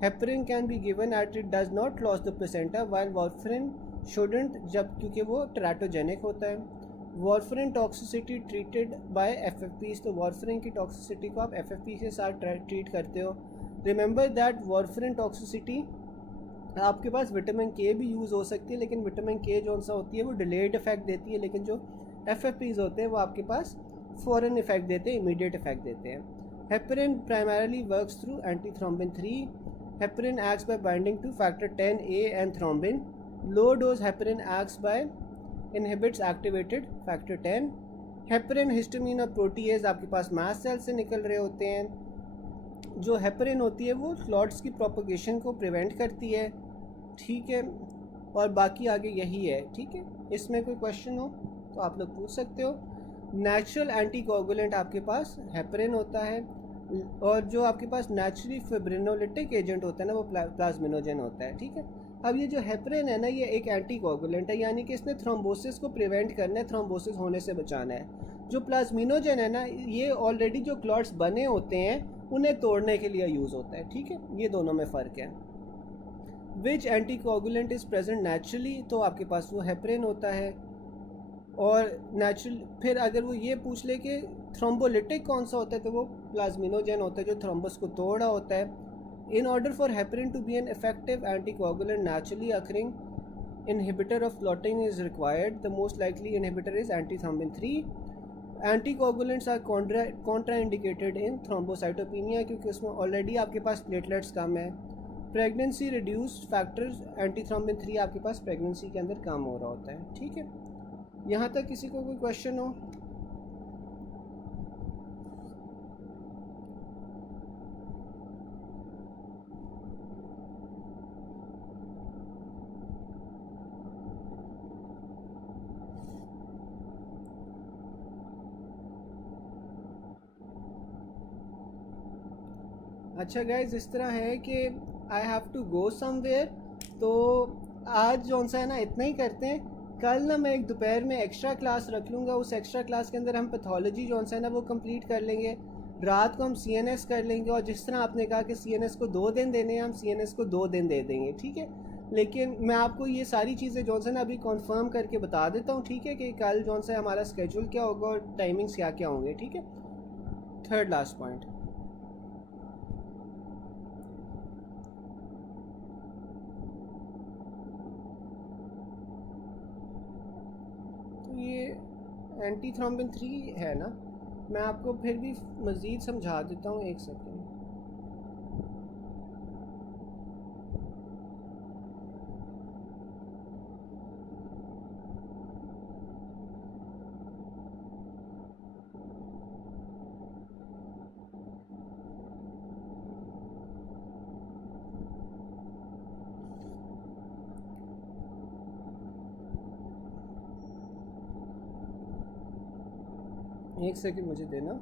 Heparin can be given as it does not cross the placenta while warfarin shouldn't, जब क्योंकि वो टेराटोजेनिक होता है। Warfarin toxicity treated by FFP, तो वॉरफ्रिन की टॉक्सिसिटी को आप एफएफपी के साथ ट्रीट करते हो। रिमेंबर दैट वॉरफ्रिन टॉक्सिसिटी आपके पास विटामिन के भी यूज़ हो सकती है, लेकिन विटामिन के जो सा होती है वो डिलेड इफेक्ट देती है, लेकिन जो एफएफपीज होते हैं वो आपके पास फ़ौरन इफेक्ट देते हैं, इमीडिएट इफेक्ट देते हैं। Heparin primarily works through anti thrombin 3। Heparin acts by binding to factor 10A and thrombin. Low dose heparin acts by inhibits activated factor 10। Heparin histamine और प्रोटीएज आपके पास मास्ट सेल से निकल रहे होते हैं। जो हेपरिन होती है वो क्लॉट्स की प्रोपगेशन को प्रिवेंट करती है, ठीक है। और बाकी आगे यही है, ठीक है। इसमें कोई क्वेश्चन हो तो आप लोग पूछ सकते हो। नेचुरल एंटीकोगुलेंट आपके पास हेपरिन होता है, और जो आपके पास नेचुरली फिब्रिनोलिटिक एजेंट होता है ना वो प्लाज्मिनोजन होता है, ठीक है। अब ये जो हेपरिन है ना ये एक एंटीकोगुलेंट है, यानी कि इसने थ्रोम्बोसिस को प्रिवेंट करना है, थ्रोम्बोसिस होने से बचाना है। जो प्लाज्मिनोजन है ना ये ऑलरेडी जो क्लॉट्स बने होते हैं उन्हें तोड़ने के लिए यूज़ होता है, ठीक है। ये दोनों में फ़र्क है। विच एंटीकोगुलेंट इज़ प्रेजेंट नेचुरली, तो आपके पास वो हेपरिन होता है। और नेचुरल फिर अगर वो ये पूछ ले कि थ्रोम्बोलिटिक कौन सा होता है, तो वो प्लाज्मिनोजन होता है जो थ्रोम्बस को तोड़ा होता है। In order for heparin to be an effective anticoagulant, naturally occurring inhibitor of clotting is required. The most likely inhibitor is antithrombin 3. Anticoagulants are contraindicated in thrombocytopenia क्योंकि उसमें ऑलरेडी आपके पास प्लेटलेट्स कम है। प्रेगनेंसी रिड्यूस्ड फैक्टर्स एंटीथ्रोम्बिन 3 आपके पास प्रेगनेंसी के अंदर काम हो रहा होता है, ठीक है। यहाँ तक किसी को कोई क्वेश्चन हो? अच्छा गाइज इस तरह है कि I have to go somewhere, तो आज जो सा है ना इतना ही करते हैं। कल ना मैं एक दोपहर में एक्स्ट्रा क्लास रख लूँगा, उस एक्स्ट्रा क्लास के अंदर हम पैथोलॉजी जो सा है ना वो कंप्लीट कर लेंगे। रात को हम सीएनएस कर लेंगे, और जिस तरह आपने कहा कि सीएनएस को 2 दिन देने हैं, हम सीएनएस को 2 दिन दे देंगे, ठीक है। लेकिन मैं आपको ये सारी चीज़ें जो है ना अभी कन्फर्म करके बता देता हूँ, ठीक है, कि कल जो सा हमारा स्केड्यूल क्या होगा और टाइमिंग्स क्या क्या होंगे, ठीक है। थर्ड लास्ट पॉइंट, ये एंटी थ्रोम्बिन 3 है ना, मैं आपको फिर भी मज़ीद समझा देता हूँ, एक सेकेंड। एक सेकेंड मुझे देना।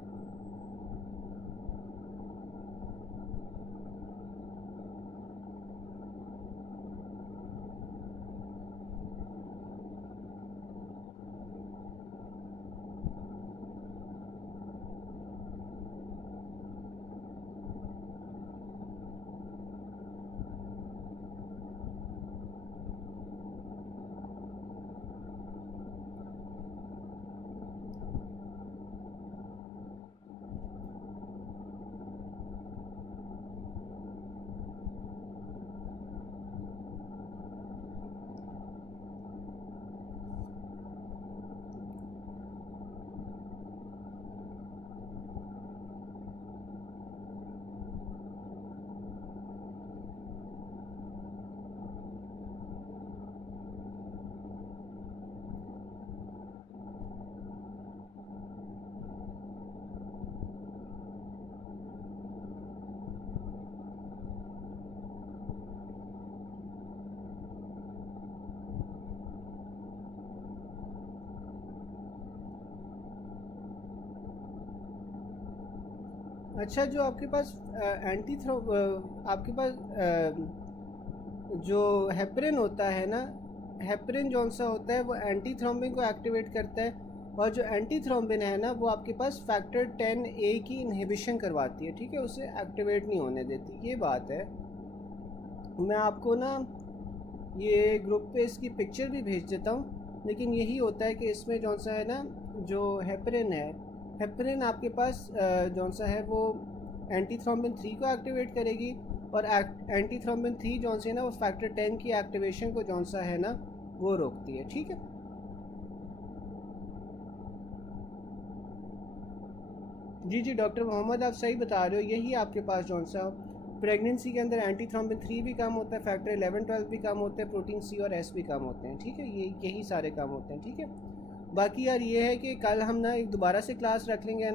अच्छा, जो आपके पास एंटी थ्रो आपके पास जो हेपरिन होता है ना, हेपरिन जौन सा होता है वो एंटी थ्रोम्बिन को एक्टिवेट करता है, और जो एंटी थ्रोम्बिन है ना वो आपके पास फैक्टर 10A की इनहिबिशन करवाती है, ठीक है, उसे एक्टिवेट नहीं होने देती, ये बात है। मैं आपको ना ये ग्रुप पे इसकी पिक्चर भी भेज देता हूँ, लेकिन यही होता है कि इसमें जौन सा है ना, जो हेपरिन है, हेपरिन आपके पास जौन सा है वो एंटी थ्रोम्बिन 3 को एक्टिवेट करेगी, और एंटी थ्रोम्बिन 3 जौन सी है ना वो फैक्टर 10 की एक्टिवेशन को जौन सा है ना वो रोकती है, ठीक है। जी जी डॉक्टर मोहम्मद, आप सही बता रहे हो, यही आपके पास जौन सा प्रेगनेंसी के अंदर एंटी थ्रोम्बिन 3 भी कम होता है, फैक्टर 11-12 भी कम होते हैं, प्रोटीन सी और एस भी कम होते हैं, ठीक है, यही सारे काम होते हैं, ठीक है। बाकी यार ये है कि कल हम ना एक दोबारा से क्लास रख लेंगे,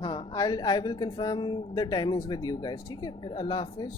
हाँ, I will confirm the timings with you guys, ठीक है, फिर अल्लाह हाफिज़।